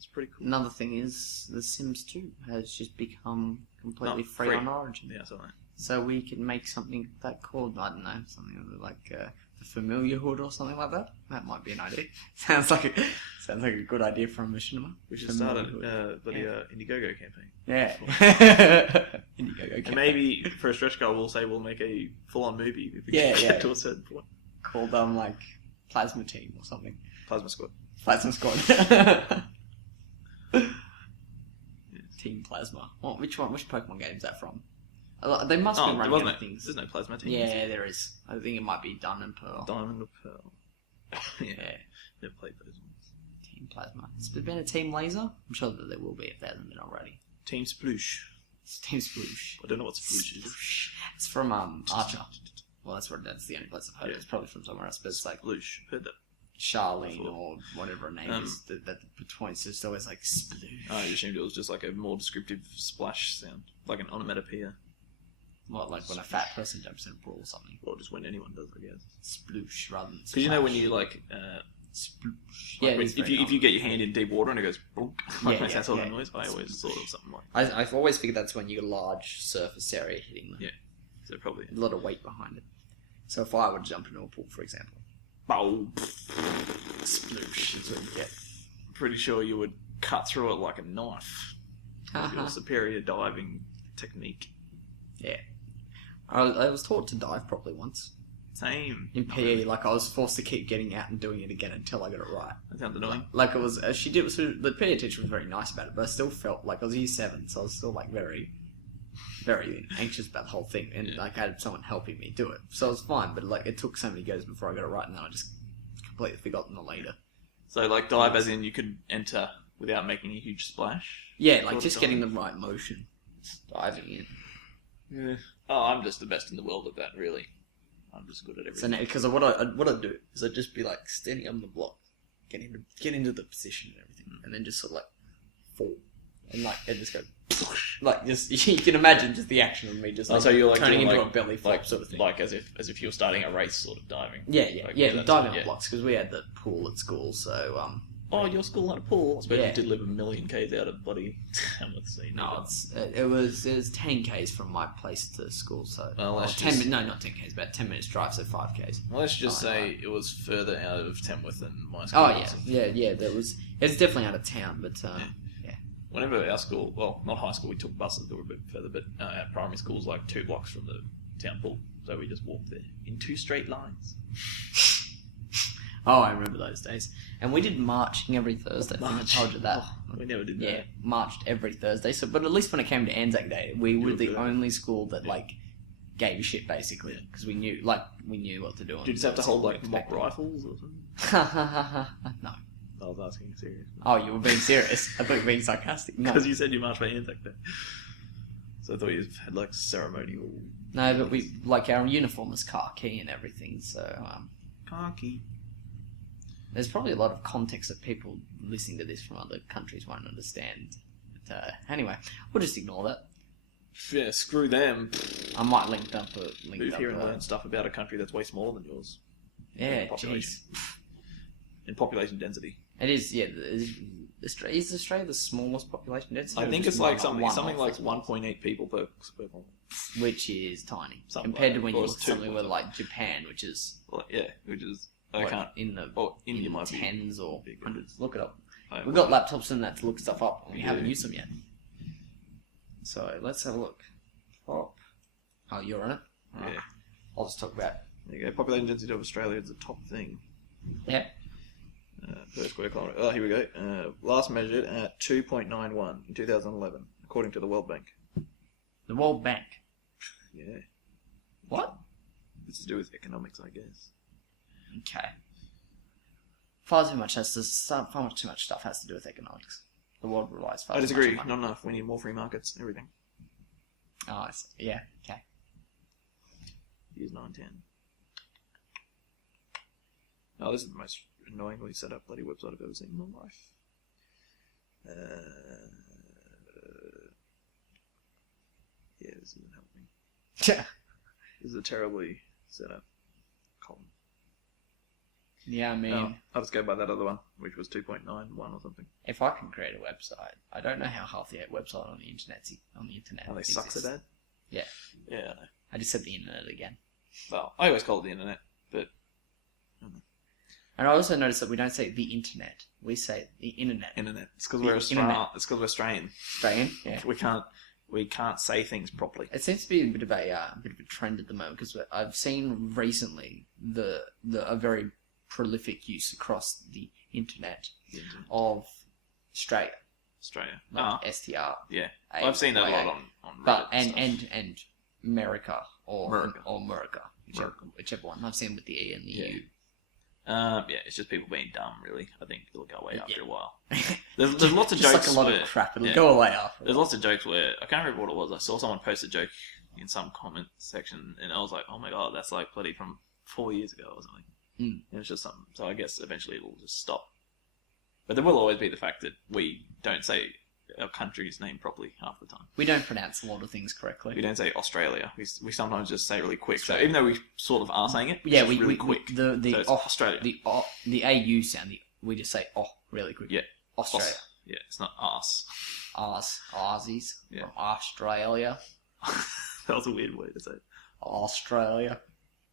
It's pretty cool. Another thing is The Sims 2 has just become completely Not free free. on Origin. Yeah, something. So we can make something that called, I don't know, something like the Familiarhood or something like that. That might be an idea. Sounds like a good idea from a machinima. We should start a bloody Indiegogo campaign. Yeah. Indiegogo campaign. And maybe for a stretch goal, we'll say we'll make a full-on movie if we Yeah, get to a certain point. Called like Plasma Team or something. Plasma Squad. Plasma Squad. Team Plasma. Oh, which Pokemon game is that from? They must be running out of things. There's no Plasma Team. Yeah, there is. I think it might be Diamond and Pearl. Diamond or Pearl. Yeah. Never played those ones. Team Plasma. Has there been a Team Laser? I'm sure that there will be if there hasn't been already. Team Sploosh. It's Team Sploosh. I don't know what Sploosh is. It's from Archer. Well, that's the only place I've heard it. It's probably from somewhere else, but it's like Sploosh. Heard that. Charlene or whatever her name is. That between it's just always like Sploosh. I assumed it was just like a more descriptive splash sound, like an onomatopoeia. What, like when a fat person jumps in a pool or something? Or just when anyone does, I guess. Sploosh rather than splash. Because you know when you like, Sploosh. like Yeah, if you get your hand in deep water and it goes, boom, like makes that sort of noise. I always thought of something like. I've always figured that's when you get a large surface area hitting them. Yeah, so probably A lot of weight behind it. So if I would jump into a pool, for example, boom, sploosh is what you get. I'm pretty sure you would cut through it like a knife. With your superior diving technique. Yeah. I was taught to dive properly once. Same. In PE, like I was forced to keep getting out and doing it again until I got it right. That sounds annoying. Like it was, the PE teacher was very nice about it, but I still felt like I was year 7, so I was still like very, very anxious about the whole thing, and like I had someone helping me do it, so it was fine. But like it took so many goes before I got it right, and then I just completely forgotten the later. So like dive as in you could enter without making a huge splash. Yeah, like just getting the right motion, diving in. Yeah. Oh, I'm just the best in the world at that, really. I'm just good at everything. So because what I do is I'd just be like standing on the block, get into the position and everything, and then just sort of like fall, and like it just go like just you can imagine just the action of me just like, so you're like turning into like, a belly flop like, sort of thing. like as if you're starting a race, sort of diving. Yeah, Like, the diving on yeah. blocks because we had the pool at school, so Oh, your school had a pool. I suppose Yeah. you did live a million k's out of bloody Hamlet Scene. no, it was 10 k's from my place to school, so Well, let's 10 just- no, not 10 k's, about 10 minutes drive, so 5 k's. Well, let's just Oh, say it was further out of Tamworth than my school. Oh was. yeah, it's definitely out of town, but Whenever our school, well, not high school, we took buses that were a bit further, but our primary school was like 2 blocks from the town pool, so we just walked there in 2 straight lines. Oh, I remember those days. And we did marching every Thursday. I think I told you that. Oh, we never did that. Yeah, marched every Thursday. So, but at least when it came to Anzac Day, we were were the good. only school that like gave a shit basically because we knew what to do. Did you just have to hold like mock rifles or something? No. I was asking serious. Oh, you were being serious. I thought you were being sarcastic. No, Because you said you marched for Anzac Day. So I thought you had like ceremonial. no, but we like our uniform is khaki and everything. So Khaki. there's probably a lot of context that people listening to this from other countries won't understand. But anyway, we'll just ignore that. Yeah, screw them. I might link up Move here and learn stuff about a country that's way smaller than yours. Yeah, Population. jeez. In population density. It is, yeah. Is Australia the smallest population density? I or think just it's like one something off like as well? 1.8 people per kilometre. Which is tiny. Something Compared like to when that. you Or look at it's two something with or like Japan, which is Well, yeah, which is I like, can't. in the Oh, India in might the be tens or bigger. hundreds. Look it up. I- We've got laptops and that to look stuff up, and we We haven't do. used them yet. So let's have a look. Pop. Oh, you're on it? Alright. Yeah. I'll just talk about. There you go. Population density of Australia is the top thing. Yeah. Per square kilometre. Oh, here we go. Last measured at 2.91 in 2011, according to the World Bank. The World Bank. Yeah. What? It's to do with economics, I guess. Okay. Far too much stuff has to do with economics. The world relies far I too disagree. much on Not money. enough. We need more free markets. Everything. Oh, I see. Yeah. Okay. Here's 910. Oh, this is the most annoyingly set up bloody website I've ever seen in my life. Yeah, this isn't helping. Yeah. This is a terribly set up column. Yeah, I mean, No, I'll just go by that other one, which was 2.91 or something. if I can create a website, I don't know how healthy a website on the internet. How they sucks at that? Yeah. Yeah, I know. I just said the internet again. Well, I always call it the internet, but... And I also noticed that we don't say the internet. We say the internet. Internet. It's because The we're internet. Australian. It's because we're Australian. Australian? Yeah. We can't say things properly. It seems to be a bit of a trend at the moment because I've seen recently a very prolific use across the internet of Australia, like STR. Yeah, I've seen that a lot on Reddit. But and stuff. and America or America. whichever one. I've seen with the E and the U. Yeah, it's just people being dumb, really. I think it'll go away after a while. There's lots of just jokes. Like a lot of crap. It'll go away after. There's lots of jokes where I can't remember what it was. I saw someone post a joke in some comment section, and I was like, "Oh my god, that's like bloody from 4 years ago or something." Mm. It was just something. So I guess eventually it'll just stop. But there will always be the fact that we don't say our country's name properly half the time. We don't pronounce a lot of things correctly. We don't say Australia. We sometimes just say it really quick. So even though we sort of are saying it, yeah, really quick. So it's Australia. The AU sound. We just say really quick. Yeah, Australia. Yeah, it's not arse. Aussies. Yeah. Australia. That was a weird way to say it. Australia.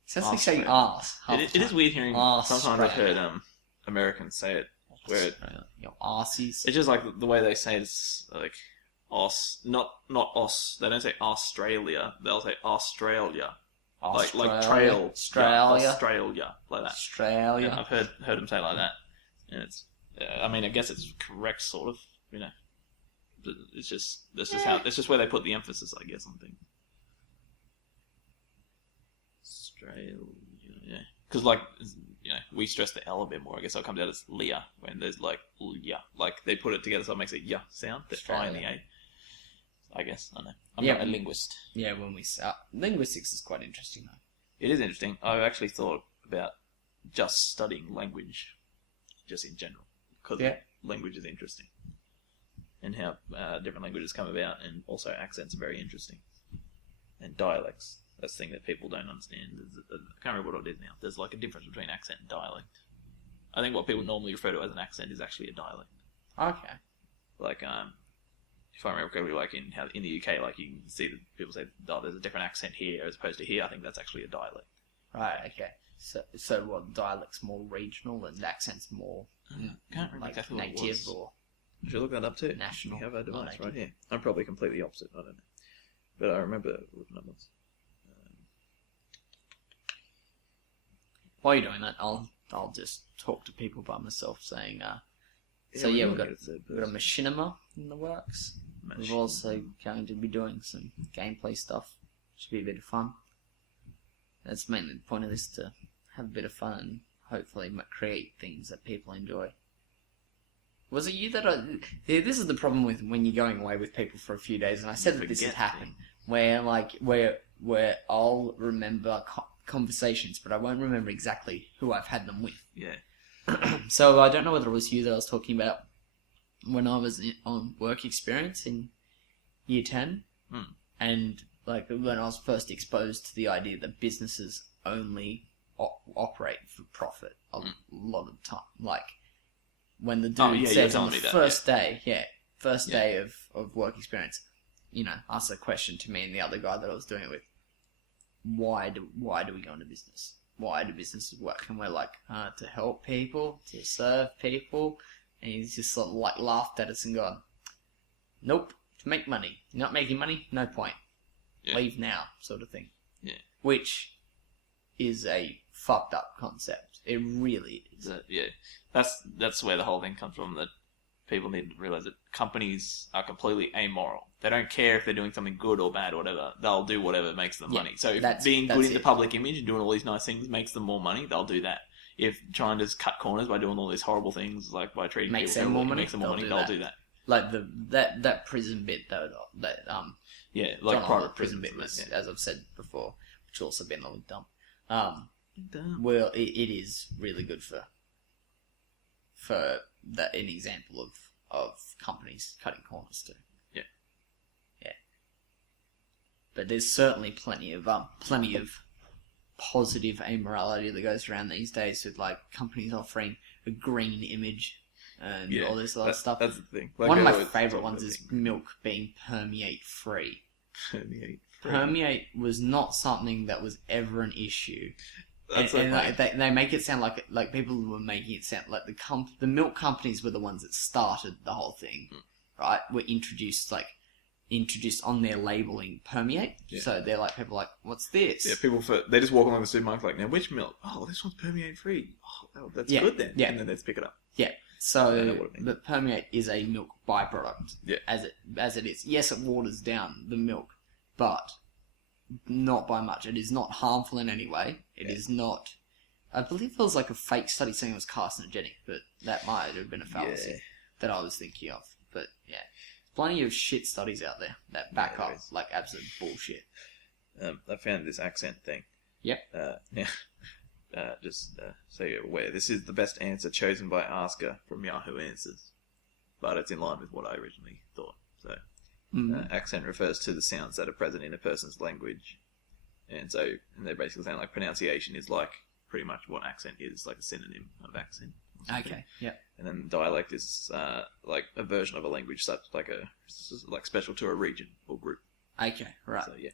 It sounds like Australia. saying arse. It is weird hearing. Sometimes I've heard Americans say it. Where Aussies. It's just like the way they say it's like os, not os. They don't say Australia. They'll say Australia. Like trail. Australia. Yeah, Australia, like that. Australia. And I've heard them say it like that, and it's. I mean, I guess it's correct, sort of. You know, but it's just it's just where they put the emphasis, I guess, on things. Australia, yeah, because like. You know, we stress the L a bit more. I guess it'll come out as Leah when there's like Leah. Like they put it together so it makes a yeah sound. The I and the A. I guess. I don't know. I'm not a linguist. Yeah, when we linguistics is quite interesting though. It is interesting. I've actually thought about just studying language, just in general, because language is interesting, and how different languages come about, and also accents are very interesting, and dialects. That's the thing that people don't understand. I can't remember what it is now. There's like a difference between accent and dialect. I think what people normally refer to as an accent is actually a dialect. Okay. Like, if I remember correctly, like in the UK, like you can see that people say, "Oh, there's a different accent here as opposed to here." I think that's actually a dialect. Right. Okay. So what? Dialect's more regional and accent's more can't remember exactly what it native was. or. I should look that up too. National. We have our device right here. I'm probably completely opposite. I don't know, but I remember looking up once. While you're doing that, I'll just talk to people by myself, saying, we've got a machinima in the works. We're also going to be doing some gameplay stuff. Should be a bit of fun. That's mainly the point of this, to have a bit of fun and hopefully create things that people enjoy. Was it you that this is the problem with when you're going away with people for a few days, and I said that this would happen, where I'll remember conversations, but I won't remember exactly who I've had them with. Yeah. So I don't know whether it was you that I was talking about when I was on work experience in year 10, and like when I was first exposed to the idea that businesses only operate for profit a lot of the time. Like when the dude says on the first day of work experience, asked a question to me and the other guy that I was doing it with. Why do we go into business? Why do businesses work? And we're like, to help people, to serve people. And he's just sort of like laughed at us and gone, nope, to make money. You're not making money? No point. Yeah. Leave now, sort of thing. Yeah. Which is a fucked up concept. It really is. That's where the whole thing comes from, that people need to realise that companies are completely amoral. They don't care if they're doing something good or bad or whatever. They'll do whatever makes them money. So if being good in the public image and doing all these nice things makes them more money, they'll do that. If trying to cut corners by doing all these horrible things, like by treating people terribly, makes them more money, they'll do that. Like that prison bit though, like private prison bit was, as I've said before, which also been a little dumb. Well, it is really good for an example of companies cutting corners too. Yeah. But there's certainly plenty of positive amorality that goes around these days with like companies offering a green image and all this other stuff. That's the thing. Like, one of my favourite ones is milk being permeate free. Permeate was not something that was ever an issue. They make it sound like people were making it sound like the milk companies were the ones that started the whole thing, right? Were introduced on their labelling permeate. Yeah. So they're like, people are like, what's this? Yeah, they just walk along the supermarket like, now which milk? Oh, this one's permeate free. Oh, that's good then. Yeah. And then they just pick it up. Yeah. So the permeate is a milk byproduct. Yeah. As it is. Yes, it waters down the milk, but not by much. It is not harmful in any way. It is not. I believe there was like a fake study saying it was carcinogenic, but that might have been a fallacy that I was thinking of. But yeah, plenty of shit studies out there that back up like absolute bullshit. I found this accent thing. Yep. Just so you're aware, this is the best answer chosen by Asker from Yahoo Answers, but it's in line with what I originally thought. So, accent refers to the sounds that are present in a person's language, and they're basically saying like pronunciation is like pretty much what accent is, like a synonym of accent. Okay. Yeah. And then dialect is like a version of a language, such like special to a region or group. Okay. Right. So yeah.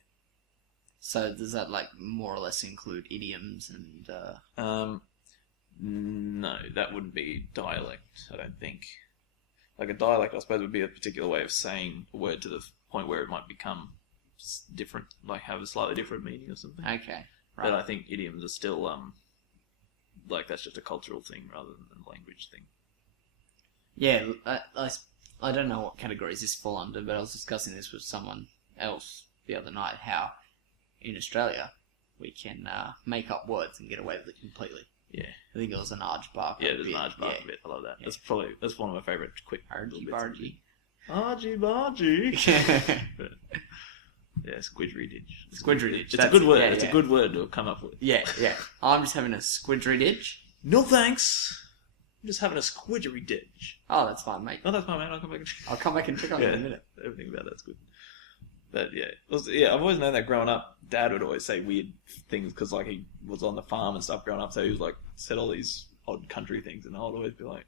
So does that like more or less include idioms and? No, that wouldn't be dialect. I don't think. Like a dialect, I suppose, would be a particular way of saying a word to the point where it might become different, like have a slightly different meaning or something. Okay, right. But I think idioms are still like that's just a cultural thing rather than a language thing. Yeah, I don't know what categories this fall under, but I was discussing this with someone else the other night. How in Australia we can make up words and get away with it completely. Yeah, I think it was an aardvark. Yeah, there's an aardvark bit. I love that. Yeah. That's one of my favourite quick argy bargy. Argy bargy. Yeah, squidgerididge. Squidgerididge. It's a good word. Yeah, it's a good word to come up with. Yeah, yeah. I'm just having a squidgerididge. No thanks. I'm just having a squidgerididge. Oh, that's fine, mate. Oh, that's fine, mate. I'll come back and check on it in a minute. Everything about that's good. But yeah, I've always known that growing up. Dad would always say weird things because like he was on the farm and stuff growing up, so he was like said all these odd country things, and I would always be like,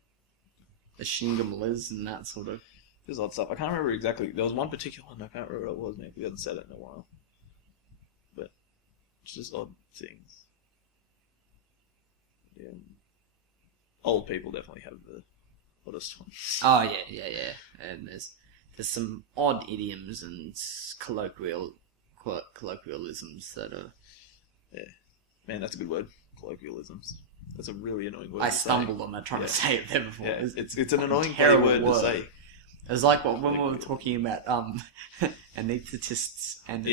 the Shingam Liz and that sort of. There's odd stuff. I can't remember exactly. There was one particular one. I can't remember what it was now. We haven't said it in a while. But it's just odd things. Yeah. Old people definitely have the oddest ones. Oh yeah. And there's some odd idioms and colloquialisms that are. Yeah, man, that's a good word. Colloquialisms. That's a really annoying word. I stumbled on that trying to say it there before. Yeah, it's an annoying terrible word to say. It was like when we were talking about anaesthetists and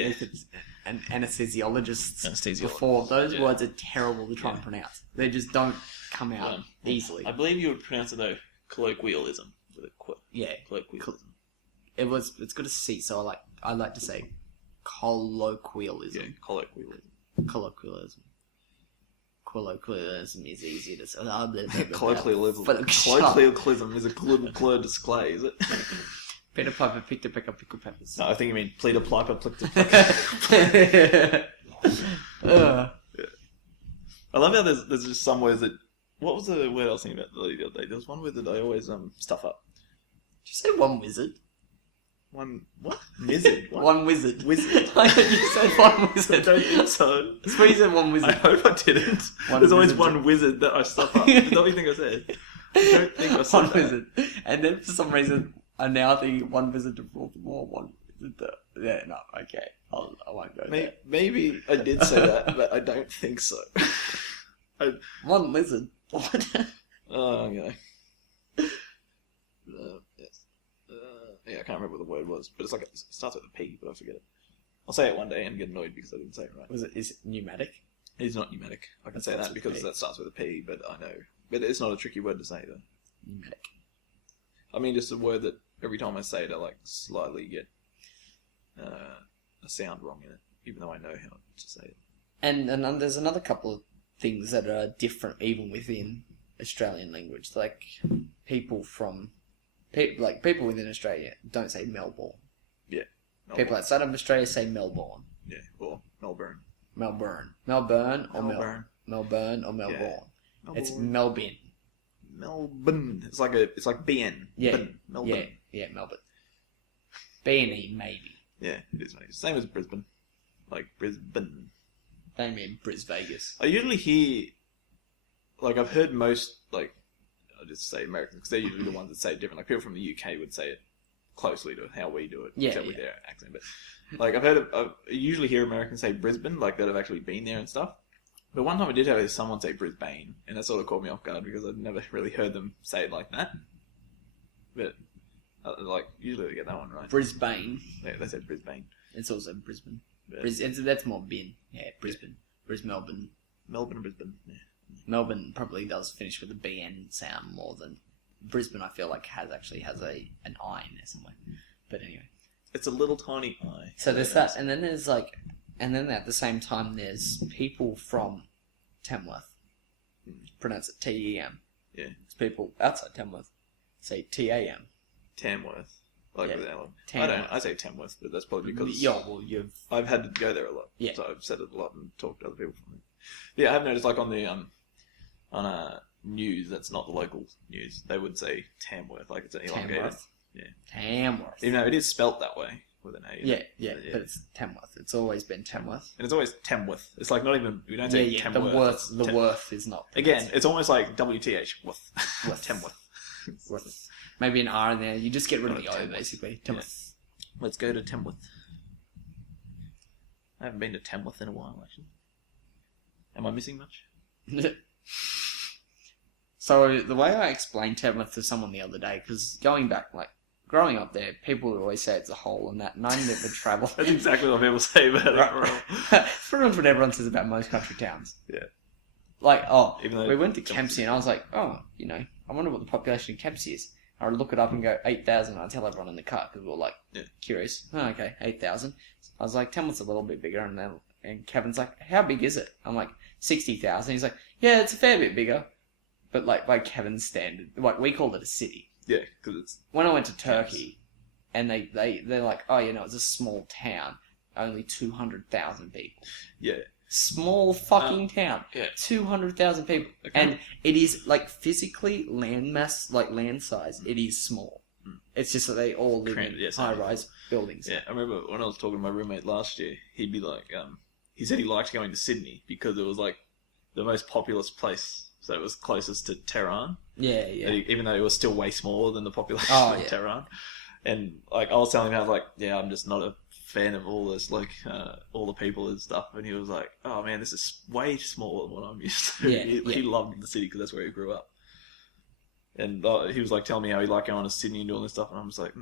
anesthesiologists before. Those words are terrible to try and pronounce. They just don't come out easily. I believe you would pronounce it though colloquialism with a colloquialism. It's got a C, so I like to say colloquialism. Yeah, colloquialism. Colloquialism is easier to say. Colloquialism. Colloquialism is a clear display, is it? Peter Piper picked a peck of pickled peppers. No, I think you mean Peter Piper picked a peck. I love how there's just some words that. What was the word I was thinking about the other day? There was one word that I always stuff up. Did you say one wizard? One what? Wizard? What? One wizard. Wizard. I heard you said one wizard. I don't think so. That's what you said, one wizard. I hope I didn't. There's always one wizard that I stuff up. Is that what you think I said? I don't think I said one wizard. And then for some reason, I'm now thinking one wizard to Baltimore, one wizard to... Yeah, no, okay. I won't go there. Maybe I did say that, but I don't think so. One lizard? What? Oh, okay. Yes. Yeah, I can't remember what the word was, but it starts with a P, but I forget it. I'll say it one day and get annoyed because I didn't say it right. Is it pneumatic? It's not pneumatic. I can say that because that starts with a P, but I know. But it's not a tricky word to say, though. Pneumatic. I mean, just a word that every time I say it, I slightly get a sound wrong in it, even though I know how to say it. And there's another couple of things that are different even within Australian language. Like, people within Australia don't say Melbourne. Yeah. Melbourne. People outside of Australia say Melbourne. Yeah, or Melbourne. Melbourne. Melbourne or Melbourne. Melbourne or Melbourne. Yeah. It's Melbourne. Melbourne. It's like BN. Yeah. Melbourne. Yeah, Melbourne. B&E maybe. Yeah, it is. Same as Brisbane. Like Brisbane. They mean Bris Vegas. I usually hear, like, I've heard most, like, I'll just say Americans, because they're usually the ones that say it different. Like, people from the UK would say it closely to how we do it, except with their accent. But, like, I usually hear Americans say Brisbane, like, that have actually been there and stuff. But one time I did have someone say Brisbane, and that sort of caught me off guard, because I'd never really heard them say it like that. But, like, usually they get that one right. Brisbane. Yeah, they said Brisbane. It's also Brisbane. Yeah. That's more bin. Yeah, Brisbane. Melbourne. Melbourne and Brisbane. Yeah. Melbourne probably does finish with a BN sound more than Brisbane. I feel like has an I in there somewhere. But anyway, it's a little tiny I. So there's that, and then at the same time there's people from Tamworth pronounce it TEM. Yeah. It's people outside Tamworth say TAM. Tamworth. Like with Alan. Tamworth. I say Tamworth, but that's probably because I've had to go there a lot. Yeah. So I've said it a lot and talked to other people from it. Yeah, I've noticed like on the news that's not the local news, they would say Tamworth, like it's an elongated. Tamworth. Yeah. Tamworth. Even though it is spelt that way with an A. Yeah, but it's Tamworth. It's always been Tamworth. And it's always Tamworth. It's like not even we don't say Tamworth. The worth is not again, it's almost like WTH worth. Tamworth. Worth. Maybe an R in there. You just get rid of the O, basically. Tamworth. Yeah. Let's go to Tamworth. I haven't been to Tamworth in a while, actually. Am I missing much? So, the way I explained Tamworth to someone the other day, because growing up there, people would always say it's a hole and that, and I never travel. That's exactly what people say about it. Pretty much what everyone says about most country towns. Yeah. Like, we went to Kempsey, and I was like, I wonder what the population of Kempsey is. I would look it up and go, 8,000. I tell everyone in the car because we were like, curious. Oh, okay, 8,000. I was like, Tamworth's a little bit bigger. And Kevin's like, how big is it? I'm like, 60,000. He's like, yeah, it's a fair bit bigger. But like by Kevin's standard, like we called it a city. Yeah, because it's... When I went to Turkey, and they're like, it's a small town. Only 200,000 people. Yeah. Small fucking town. Yeah. 200,000 people. Okay. And it is, like, physically, land mass, like, land size, it is small. It's just that they all live in high-rise buildings. Yeah, I remember when I was talking to my roommate last year, he'd be like, he said he liked going to Sydney because it was, like, the most populous place. So it was closest to Tehran. Yeah, yeah. Even though it was still way smaller than the population of Tehran. And, like, I was telling him, I was like, I'm just not a fan of all this, like, all the people and stuff. And he was like, oh man, this is way smaller than what I'm used to. Yeah, he loved the city because that's where he grew up. And he was like telling me how he liked going to Sydney and doing this stuff, and I'm just like,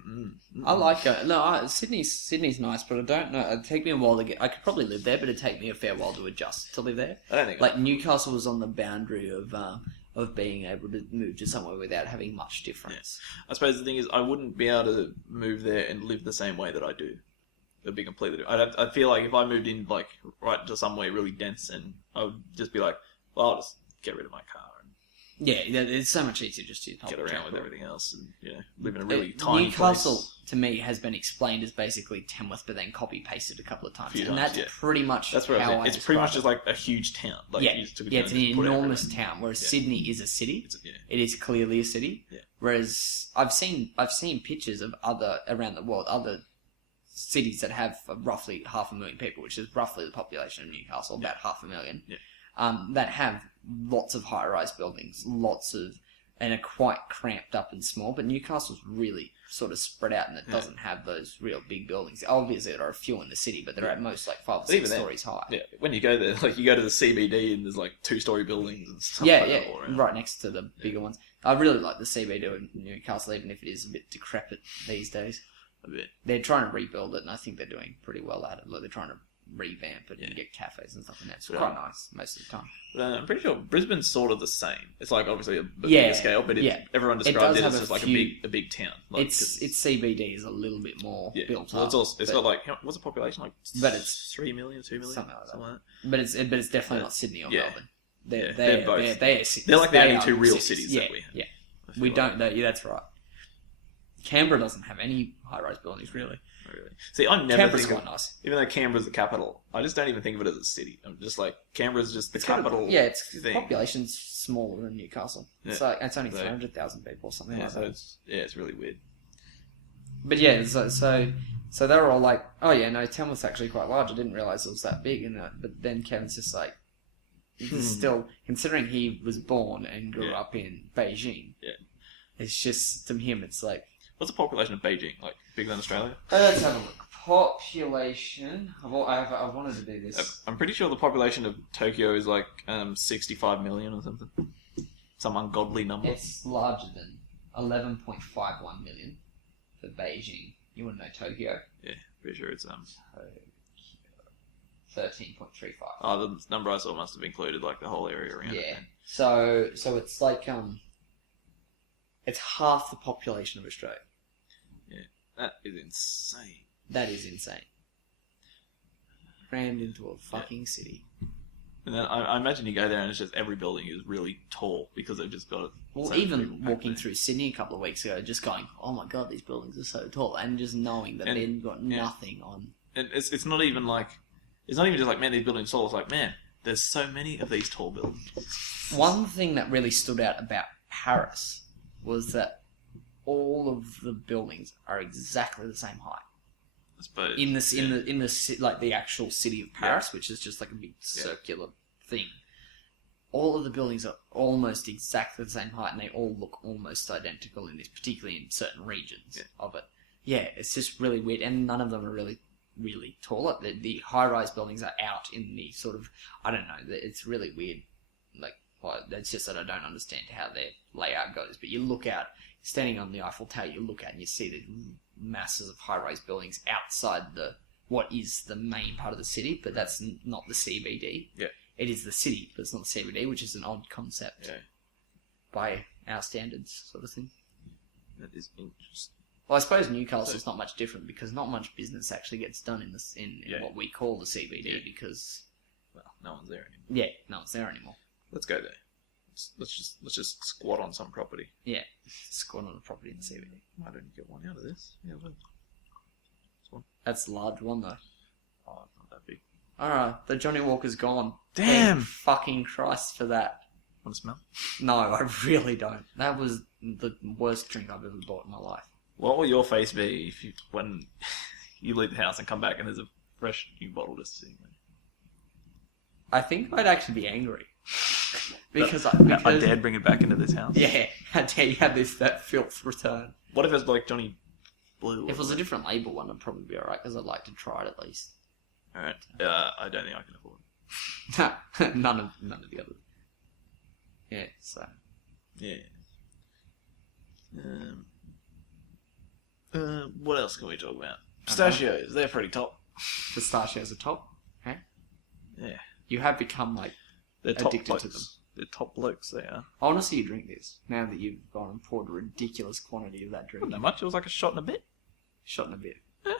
I like it. No, Sydney's nice, but I don't know. It'd take me a while to get. I could probably live there, but it'd take me a fair while to adjust to live there. I don't think like Newcastle was on the boundary of being able to move to somewhere without having much difference. Yeah. I suppose the thing is, I wouldn't be able to move there and live the same way that I do. It'd be completely different. I feel like if I moved in like right to somewhere really dense, and I would just be like, well, I'll just get rid of my car. Yeah, it's so much easier just to get around with everything else and live in a really tiny Newcastle, place. To me, has been explained as basically Tamworth, but then copy-pasted a couple of times. And that's pretty much that's what how I It's pretty much just like a huge town. Like, it's an enormous town, whereas Sydney is a city. It is clearly a city. Yeah. Whereas I've seen pictures of around the world, other cities that have roughly 500,000 people, which is roughly the population of Newcastle, about 500,000. Yeah. That have lots of high-rise buildings, and are quite cramped up and small. But Newcastle's really sort of spread out, and it doesn't have those real big buildings. Obviously, there are a few in the city, but they're at most like 5 or 6 stories high. Yeah, when you go there, like you go to the CBD, and there's like 2-story buildings and stuff. That all around. Right next to the bigger ones. I really like the CBD in Newcastle, even if it is a bit decrepit these days. A bit. They're trying to rebuild it, and I think they're doing pretty well at it. Like, they're trying to revamp it and get cafes and stuff in there. It's quite nice most of the time. But I'm pretty sure Brisbane's sort of the same. It's like obviously a bigger scale, but everyone describes it as just like a big town. Like, its CBD is a little bit more built up. It's got like what's the population like? But it's 3 million, 2 million, something like that. But it's definitely not Sydney or Melbourne. They're both. They're cities. They're like the only two real cities that we have. Yeah, we don't. That's right. Canberra doesn't have any high-rise buildings, really. Really. See, I never Canberra's think quite of, nice. even though Canberra's the capital, I just don't even think of it as a city. I'm just like, Canberra's just the capital. Its thing. population's smaller than Newcastle. It's it's only 300,000 people or something like so that. it's really weird. But yeah, so they were all like, oh yeah, no, Tamworth's actually quite large. I didn't realise it was that big. But then Kevin's just like, still, considering he was born and grew up in Beijing, it's just, to him, it's like... What's the population of Beijing? Like, bigger than Australia? Let's have a look. Population... I wanted to do this. I'm pretty sure the population of Tokyo is like 65 million or something. Some ungodly number. It's larger than 11.51 million for Beijing. You want to know Tokyo? Yeah, pretty sure it's... 13.35. Oh, the number I saw must have included like the whole area around it. Yeah. So it's like it's half the population of Australia. Yeah, that is insane. That is insane. Crammed into a fucking city. And then I imagine you go there and it's just every building is really tall because they've just got it. Well, even walking through Sydney a couple of weeks ago, just going, oh my god, these buildings are so tall, and just knowing that they've got nothing on. And it's not even like. It's not even just like, man, these buildings tall. It's like, man, there's so many of these tall buildings. One thing that really stood out about Paris was that all of the buildings are exactly the same height. I suppose in the like the actual city of Paris, which is just like a big circular thing. All of the buildings are almost exactly the same height, and they all look almost identical in this, particularly in certain regions of it. Yeah, it's just really weird, and none of them are really tall. The high-rise buildings are out in the sort of, I don't know, it's really weird. Like, it's just that I don't understand how their layout goes. But you look out, standing on the Eiffel Tower, you look out and you see the masses of high-rise buildings outside what is the main part of the city, but that's not the CBD. Yeah. It is the city, but it's not the CBD, which is an odd concept by our standards, sort of thing. That is interesting. Well, I suppose Newcastle's not much different because not much business actually gets done in what we call the CBD because, well, no one's there anymore. Yeah, no one's there anymore. Let's go there. Let's just squat on some property. Yeah, squat on a property in the CBD. Why don't you get one out of this? Yeah, well, this one. That's a large one though. Oh, it's not that big. Alright, the Johnny Walker's gone. Damn! Thank fucking Christ for that. Want to smell? No, I really don't. That was the worst drink I've ever bought in my life. What will your face be when you leave the house and come back and there's a fresh new bottle just sitting there? I think I'd actually be angry. because I dared bring it back into this house? Yeah, how dare you have that filth return. What if it's like Johnny Blue? If it was a different label one, I'd probably be alright because I'd like to try it at least. Alright, I don't think I can afford it. none of the others. Yeah, so. Yeah. What else can we talk about? Pistachios, they're pretty top. Pistachios are top, okay? Yeah. You have become, like, they're addicted top to them. They're top blokes, they are. I want to see you drink this, now that you've gone and poured a ridiculous quantity of that drink. Not that much, it was like a shot and a bit. Shot in a bit. Yeah.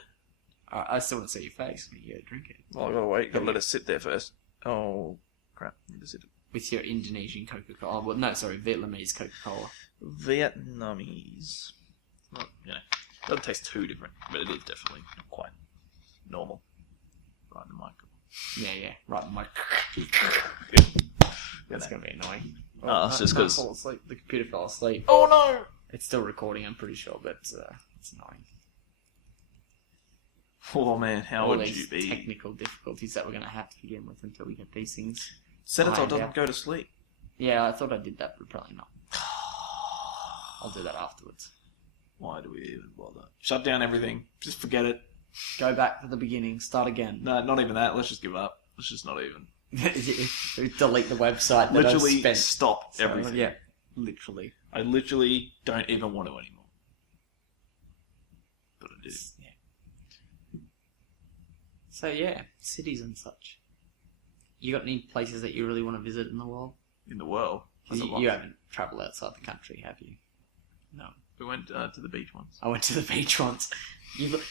I still want to see your face when you go to drink it. Oh, I gotta wait, gotta let it sit there first. Oh, crap, need to sit it. With your Indonesian Coca-Cola. Oh, well, no, sorry, Vietnamese Coca-Cola. Vietnamese. Well, you know, it doesn't taste too different, but it is definitely quite normal. Right in the mic. Yeah, right in the mic. That's going to be annoying. Oh, it's just because... fall asleep. The computer fell asleep. Oh, no! It's still recording, I'm pretty sure, but it's annoying. Oh, man, how All would you be? Technical difficulties that we're going to have to begin with until we get these things. Set it so it doesn't go to sleep. Yeah, I thought I did that, but probably not. I'll do that afterwards. Why do we even bother? Shut down everything. Just forget it. Go back to the beginning. Start again. No, not even that. Let's just give up. Let's just not even. Delete the website. Literally stop everything. Yeah, literally. I literally don't even want to anymore. But I do. Yeah. So yeah, cities and such. You got any places that you really want to visit in the world? In the world? You haven't travelled outside the country, have you? No. We went to the beach once. I went to the beach once.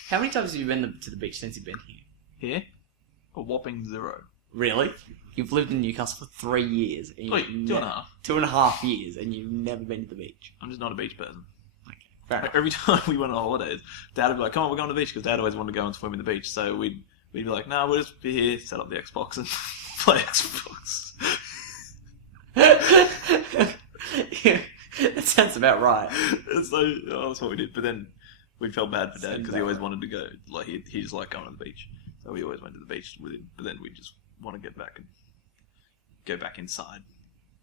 How many times have you been to the beach since you've been here? Here? A whopping 0. Really? You've lived in Newcastle for 3 years. And 2.5. 2.5 years, and you've never been to the beach. I'm just not a beach person. Okay. Fair Like, enough. every time we went on holidays, Dad would be like, "Come on, we're going to the beach," because Dad always wanted to go and swim in the beach. So we'd be like, "No, we'll just be here, set up the Xbox and play Xbox." That sounds about right. So that's what we did. But then we felt bad for Dad Sounds because he about always right. wanted to go. Like he just liked going to the beach, so we always went to the beach with him. But then we just want to get back and go back inside.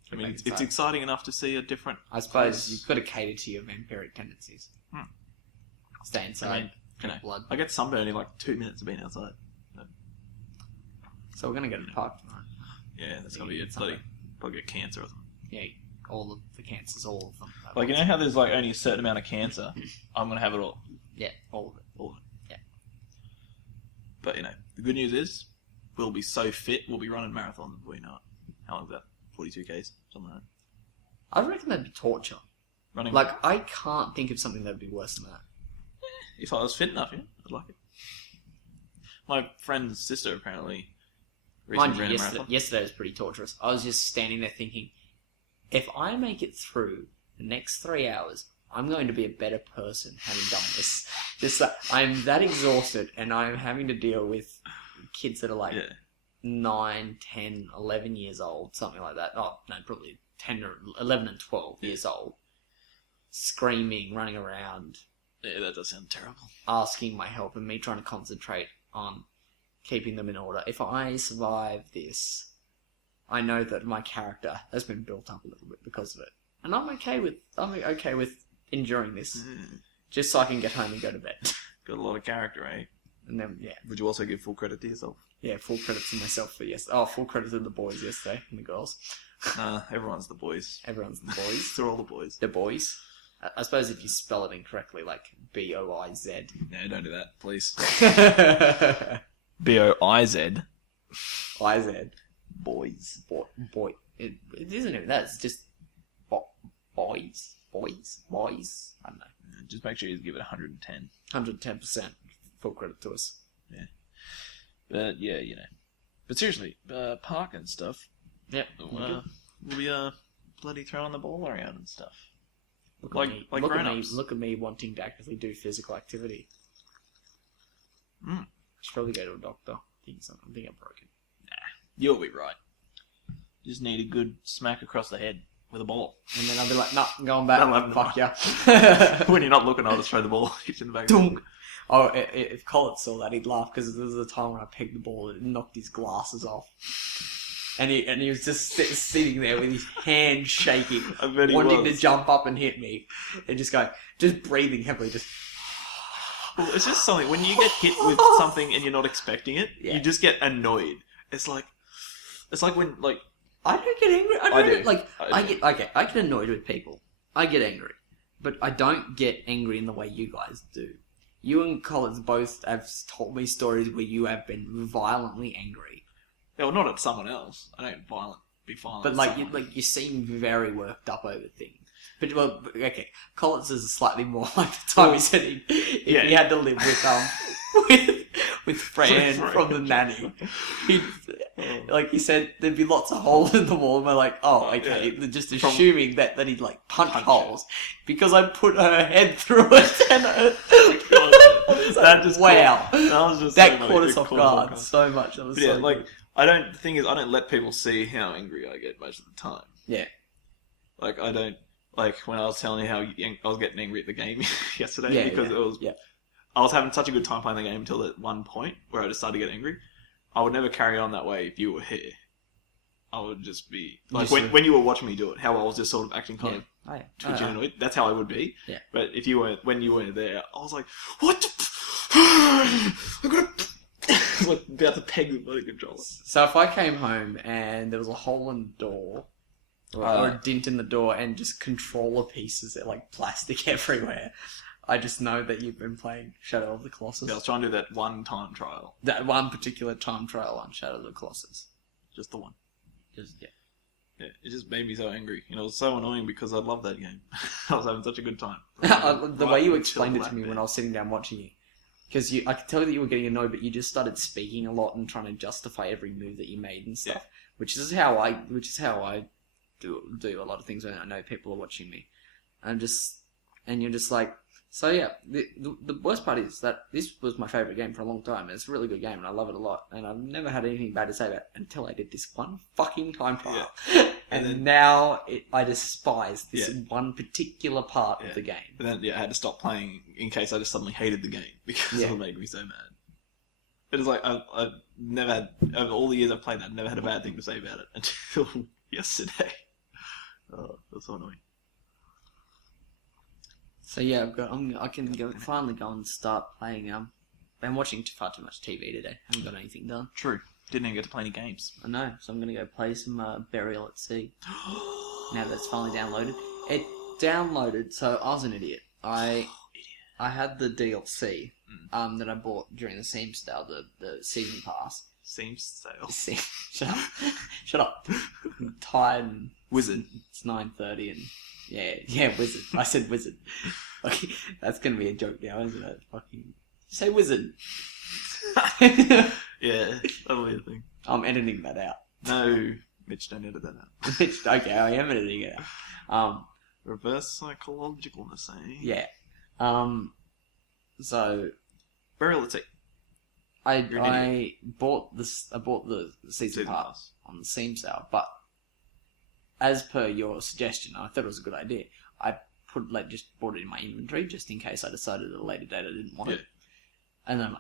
I mean, it's exciting enough to see a different. I suppose place. you've got to cater to your vampiric tendencies. Stay inside. I mean, drink blood. I get sunburn in like 2 minutes of being outside. So we're gonna go to the park tonight. Yeah, that's gonna You be get it. Probably get cancer or something. Yeah, all of the cancers, all of them. Like, you know how there's like only a certain amount of cancer? I'm gonna have it all. Yeah, all of it. All of it. Yeah. But the good news is we'll be so fit, we'll be running marathons before you know it. How long is that? 42 Ks? Something like that. I reckon that'd be torture. Running. Like, I can't think of something that'd be worse than that. If I was fit enough, yeah, I'd like it. My friend's sister apparently recently ran a marathon. Yesterday was pretty torturous. I was just standing there thinking, if I make it through the next 3 hours, I'm going to be a better person having done this. Just that I'm that exhausted, and I'm having to deal with kids that are like 9, 10, 11 years old, something like that. Oh, no, probably 10 or 11 and 12 years old. Screaming, running around. Yeah, that does sound terrible. Asking my help and me trying to concentrate on keeping them in order. If I survive this, I know that my character has been built up a little bit because of it. And I'm okay with enduring this. Just so I can get home and go to bed. Got a lot of character, eh? And then, yeah. Would you also give full credit to yourself? Yeah, full credit to myself for full credit to the boys yesterday and the girls. Everyone's the boys. Everyone's the boys. They're all the boys. The boys. I suppose if you spell it incorrectly, like B-O-I-Z. No, don't do that, please. I-Z. B-O-I-Z. Boys. Boy. It isn't even that. It's just boys. Boys. I don't know. Just make sure you give it 110. 110%. Full credit to us. Yeah. But, yeah, But seriously, park and stuff. Yep. We'll be bloody throwing the ball around and stuff. Look at me wanting to actively do physical activity. I should probably go to a doctor. I think I'm broken. You'll be right. Just need a good smack across the head with a ball. And then I'll be like, nah, I'm going back. That'll Fuck ya. When you're not looking, I'll just throw the ball in the back. Dunk. Oh, if Collett saw that, he'd laugh because there was a time when I pegged the ball and it knocked his glasses off. And he was just sitting there with his hand shaking, wanting to jump up and hit me, and just breathing heavily, just. Well, it's just something when you get hit with something and you're not expecting it, you just get annoyed. It's like when I don't get angry. I get annoyed with people. I get angry, but I don't get angry in the way you guys do. You and Collins both have told me stories where you have been violently angry. Well, not at someone else. I don't be violent. But you seem very worked up over things. But okay, Collins is slightly more like the time he said he had to live with Fran from the nanny. He said there'd be lots of holes in the wall, and we're like, oh, okay, just assuming that he'd punch holes because I put her head through it and that caught us off guard so much. That was the thing is, I don't let people see how angry I get most of the time. Yeah. I don't, when I was telling you how I was getting angry at the game yesterday because it was, I was having such a good time playing the game until at one point where I just started to get angry. I would never carry on that way if you were here. I would just be, when you were watching me do it, how I was just sort of acting kind of twitchy and annoyed. That's how I would be. Yeah. But when you weren't there, I was like, what the I'm gonna... I was about to peg the bloody controller. So if I came home and there was a hole in the door, or a dent in the door, and just controller pieces that plastic everywhere, I just know that you've been playing Shadow of the Colossus. Yeah, I was trying to do that one time trial. That one particular time trial on Shadow of the Colossus. Just the one. Yeah, it just made me so angry. It was so annoying because I loved that game. I was having such a good time. The way you explained it to me when I was sitting down watching you. Because I could tell that you were getting annoyed, but you just started speaking a lot and trying to justify every move that you made and stuff. Yeah. Which is how I do a lot of things when I know people are watching me. And you're just like, So yeah, the worst part is that this was my favourite game for a long time, and it's a really good game, and I love it a lot, and I've never had anything bad to say about it until I did this one fucking time trial. Yeah. And then- now I despise this Yeah. one particular part Yeah. of the game. But then, I had to stop playing in case I just suddenly hated the game because Yeah. it made me so mad. It was like, I've never had, over all the years I've played that, I've never had a bad thing to say about it until yesterday. Oh, that's so annoying. So yeah, I can finally go and start playing. Been watching far too much TV today. Haven't got anything done. True. Didn't even get to play any games. I know, so I'm gonna go play some Burial at Sea. Now that it's finally downloaded. It downloaded, so I was an idiot. I had the DLC that I bought during the Steam sale, the season pass. Seems sale. Shut up. Shut up. I'm tired and Wizard. it's 9:30 and yeah, wizard. I said wizard. Okay, that's gonna be a joke now, isn't it? Fucking say wizard. Yeah, that'll be a thing. I'm editing that out. No, Mitch, don't edit that out. Okay, I am editing it out. Reverse psychologicalness, eh? Yeah. So Burial at Sea. You're an I bought this. I bought the season Season pass pass. on the Steam sale, but as per your suggestion, I thought it was a good idea. I just bought it in my inventory just in case I decided at a later date I didn't want it. And then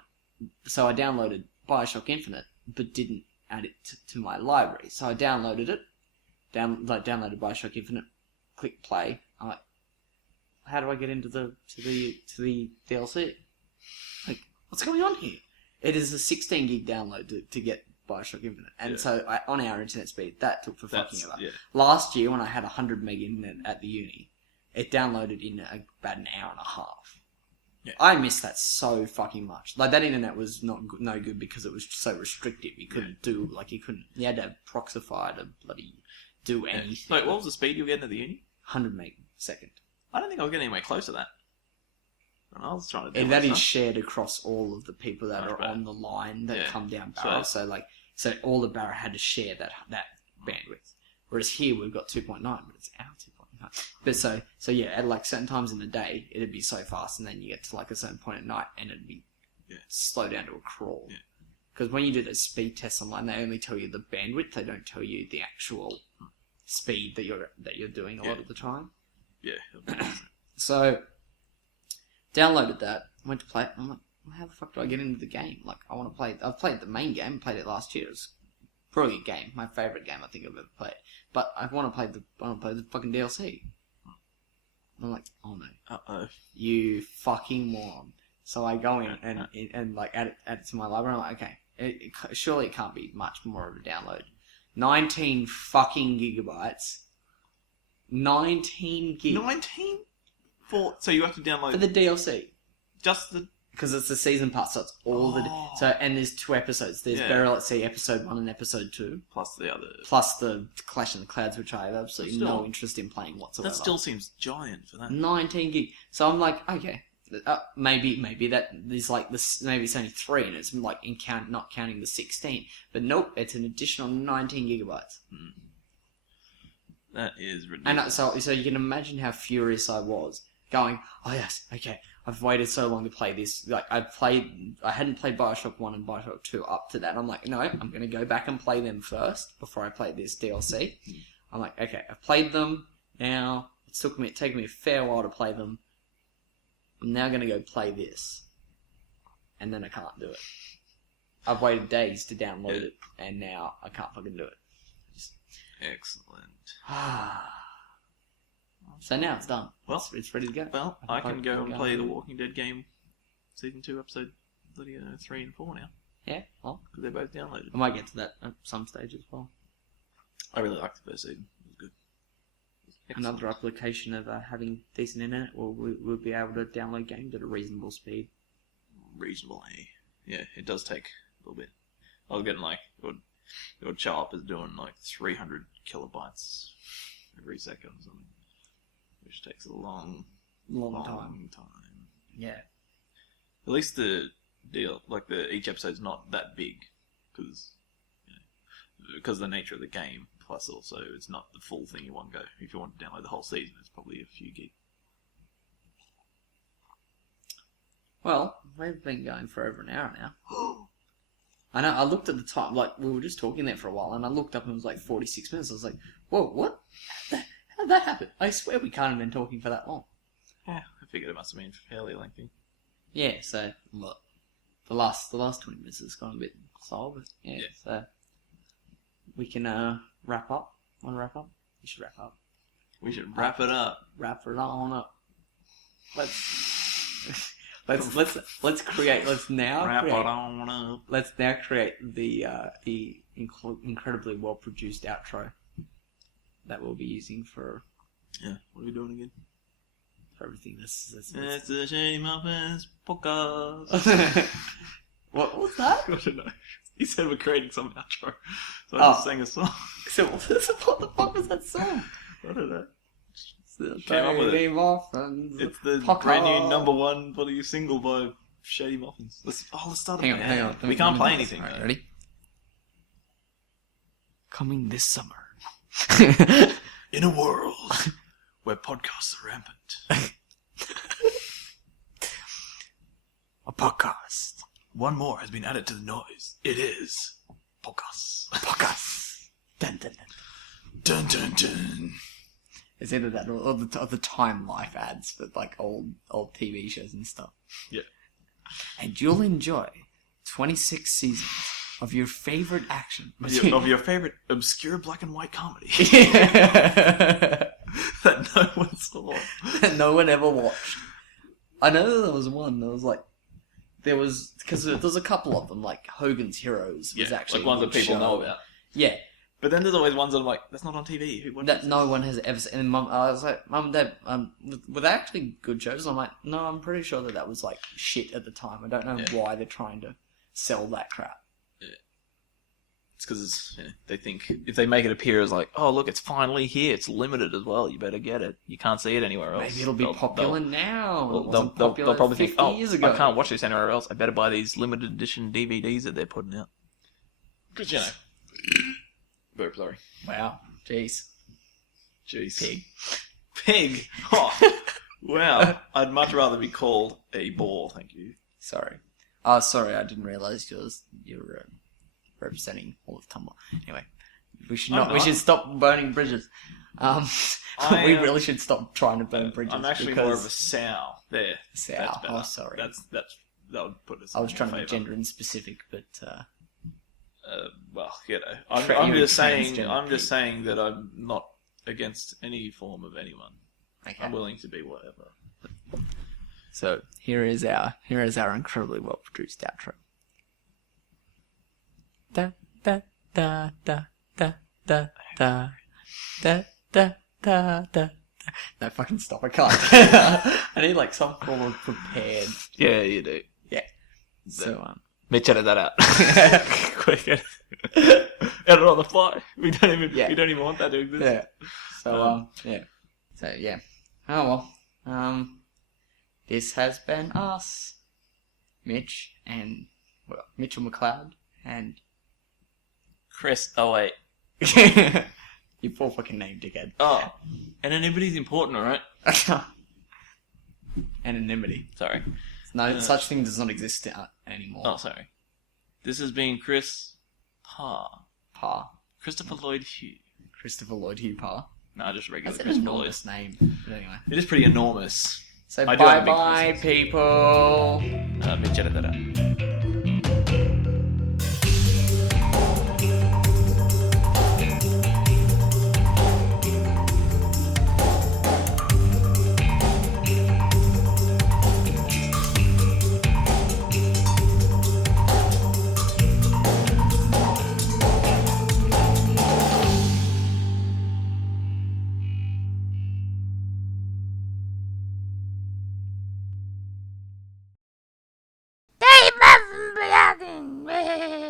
so I downloaded BioShock Infinite, but didn't add it to my library. So I downloaded it, downloaded BioShock Infinite, click play. I'm like, how do I get into the DLC? Like, what's going on here? It is a 16 gig download to get BioShock Infinite, and so on our internet speed, that took for fucking ever. Yeah. Last year, when I had 100 meg internet at the uni, it downloaded in about an hour and a half. Yeah. I missed that so fucking much. Like, that internet was no good because it was so restrictive. You couldn't do, like, you had to have Proxify to bloody do anything. Wait, what was the speed you were getting at the uni? 100 meg a second. I don't think I was getting anywhere close to that. And I was trying to do And that is stuff. shared across all of the people that Much are better. on the line that Yeah. come down Barrow. So all the Barrow had to share that bandwidth. Whereas here we've got 2.9, but it's our 2.9. But so yeah, at like certain times in the day, it'd be so fast, and then you get to like a certain point at night, and it'd be slow down to a crawl. Yeah. Because when you do those speed tests online, they only tell you the bandwidth; they don't tell you the actual speed that you're doing a lot of the time. Yeah. So downloaded that, went to play it, and I'm like, well, how the fuck do I get into the game? Like, I want to play. I've played the main game, played it last year. It was a brilliant game, my favourite game I think I've ever played. But I want to play the fucking DLC. And I'm like, oh no, Uh-oh. you fucking moron. So I go in and like add it to my library. I'm like, okay, surely it can't be much more of a download. 19 fucking gigabytes. 19 gig 19? So you have to download for the DLC. just the... Because it's the season pass, so it's all and there's 2 episodes. There's Burial at Sea episode 1 and episode 2. Plus the other... Plus the Clash in the Clouds, which I have absolutely Still- no interest in playing whatsoever. That still seems giant for that. 19 gig. So I'm like, okay, maybe that is like this. Maybe it's only 3, and it's like not counting the 16. But nope, it's an additional 19 gigabytes. That is ridiculous. And so you can imagine how furious I was, going, oh yes, okay, I've waited so long to play this. Like I hadn't played BioShock 1 and BioShock 2 up to that. I'm like, no, I'm going to go back and play them first before I play this DLC. I'm like, okay, I've played them now. It's taken me a fair while to play them. I'm now going to go play this, and then I can't do it. I've waited days to download it, and now I can't fucking do it. Excellent. So now it's done. Well, it's ready to go. Well, I can go and play the Walking Dead game, Season 2, Episode 3 and 4 now. Yeah, well, Because they're both downloaded. I might get to that at some stage as well. I really liked the first season. It was good. Excellent. Another application of having decent internet, we'll be able to download games at a reasonable speed. Reasonable, eh? Yeah, it does take a little bit. I was getting like, it would show up as doing like 300 kilobytes every second or something. Which takes a long time. Yeah. At least the deal, like each episode's not that big, because of the nature of the game. Plus, also, it's not the full thing in one go. If you want to download the whole season, it's probably a few gig. Well, we've been going for over an hour now. I know, I looked at the time, like, we were just talking there for a while, and I looked up and it was like 46 minutes. I was like, whoa, what? How'd that happen? I swear we can't have been talking for that long. Yeah, I figured it must have been fairly lengthy. Yeah, so, look, the last 20 minutes has gone a bit slow, but yeah, so we can wrap up. Want to wrap up? We should wrap up. We should wrap it up. Wrap it on up. Let's create. Let's now Wrap create. it on up. Let's now create the incredibly well produced outro that we'll be using for. Yeah. What are we doing again? For everything. That's It's the Shadymuffins Pocas. What was that? I don't know. He said we're creating some outro, so I just sang a song. So what the fuck was that song? I don't know. Came up with it. Shadymuffins. It's the Pocas. brand new #1 bloody single by Shadymuffins. Let's start it. Hang on. We can't play anything. Right, though. ready? Coming this summer. In a world where podcasts are rampant. A podcast. One more has been added to the noise. It is Pocas. Pocas. Dun dun dun. Dun dun dun. It's either that or the Time Life ads for like old TV shows and stuff. Yeah. And you'll enjoy 26 seasons of your favorite action. Of your favorite obscure black and white comedy. That no one saw. That no one ever watched. I know there was one. Because there was a couple of them, like Hogan's Heroes was actually like ones that people know about. Yeah. But then there's always ones that I'm like, that's not on TV. Who watches That no one has ever seen. And I was like, Mum and Dad, were they actually good shows? And I'm like, no, I'm pretty sure that was like shit at the time. I don't know why they're trying to sell that crap. Yeah. It's because they think if they make it appear as like, oh look, it's finally here. It's limited as well. You better get it. You can't see it anywhere else. Maybe it'll be popular now. Well, It wasn't popular they'll probably 50 think, oh, years ago. I can't watch this anywhere else. I better buy these limited edition DVDs that they're putting out. Because Burp, sorry. Wow. Jeez. Jeez. Pig. Oh, wow. I'd much rather be called a ball, thank you. Sorry. Sorry, I didn't realise you were representing all of Tumblr. Anyway, we should stop burning bridges. We really should stop trying to burn bridges. I'm actually more of a sow. There. Sow. Oh, sorry. That would put us. I was trying to be gender specific, but. Well, I'm just saying that I'm not against any form of anyone. Okay. I'm willing to be whatever. So here is our incredibly well produced outro. Da da da da da da da da da da da. No, fucking stop! I can't. I need like some form of prepared. Yeah, you do. Yeah. So Mitch, edit that out. Quick, edit it on the fly. We don't even want that to exist. Yeah. So yeah. So yeah. Oh well. This has been us, Mitch and Mitchell MacLeod and Chris. Oh wait. You poor fucking name, dickhead. Oh, anonymity's important, alright? Anonymity. Sorry. No, such thing does not exist anymore. Oh, sorry. This has been Chris Pa. Christopher Lloyd Hugh. Christopher Lloyd Hugh Pa. No, just regular That's an enormous name. But anyway. It is pretty enormous. So bye-bye, people. Mitch, edit that out. Hey, Muffin Blogging!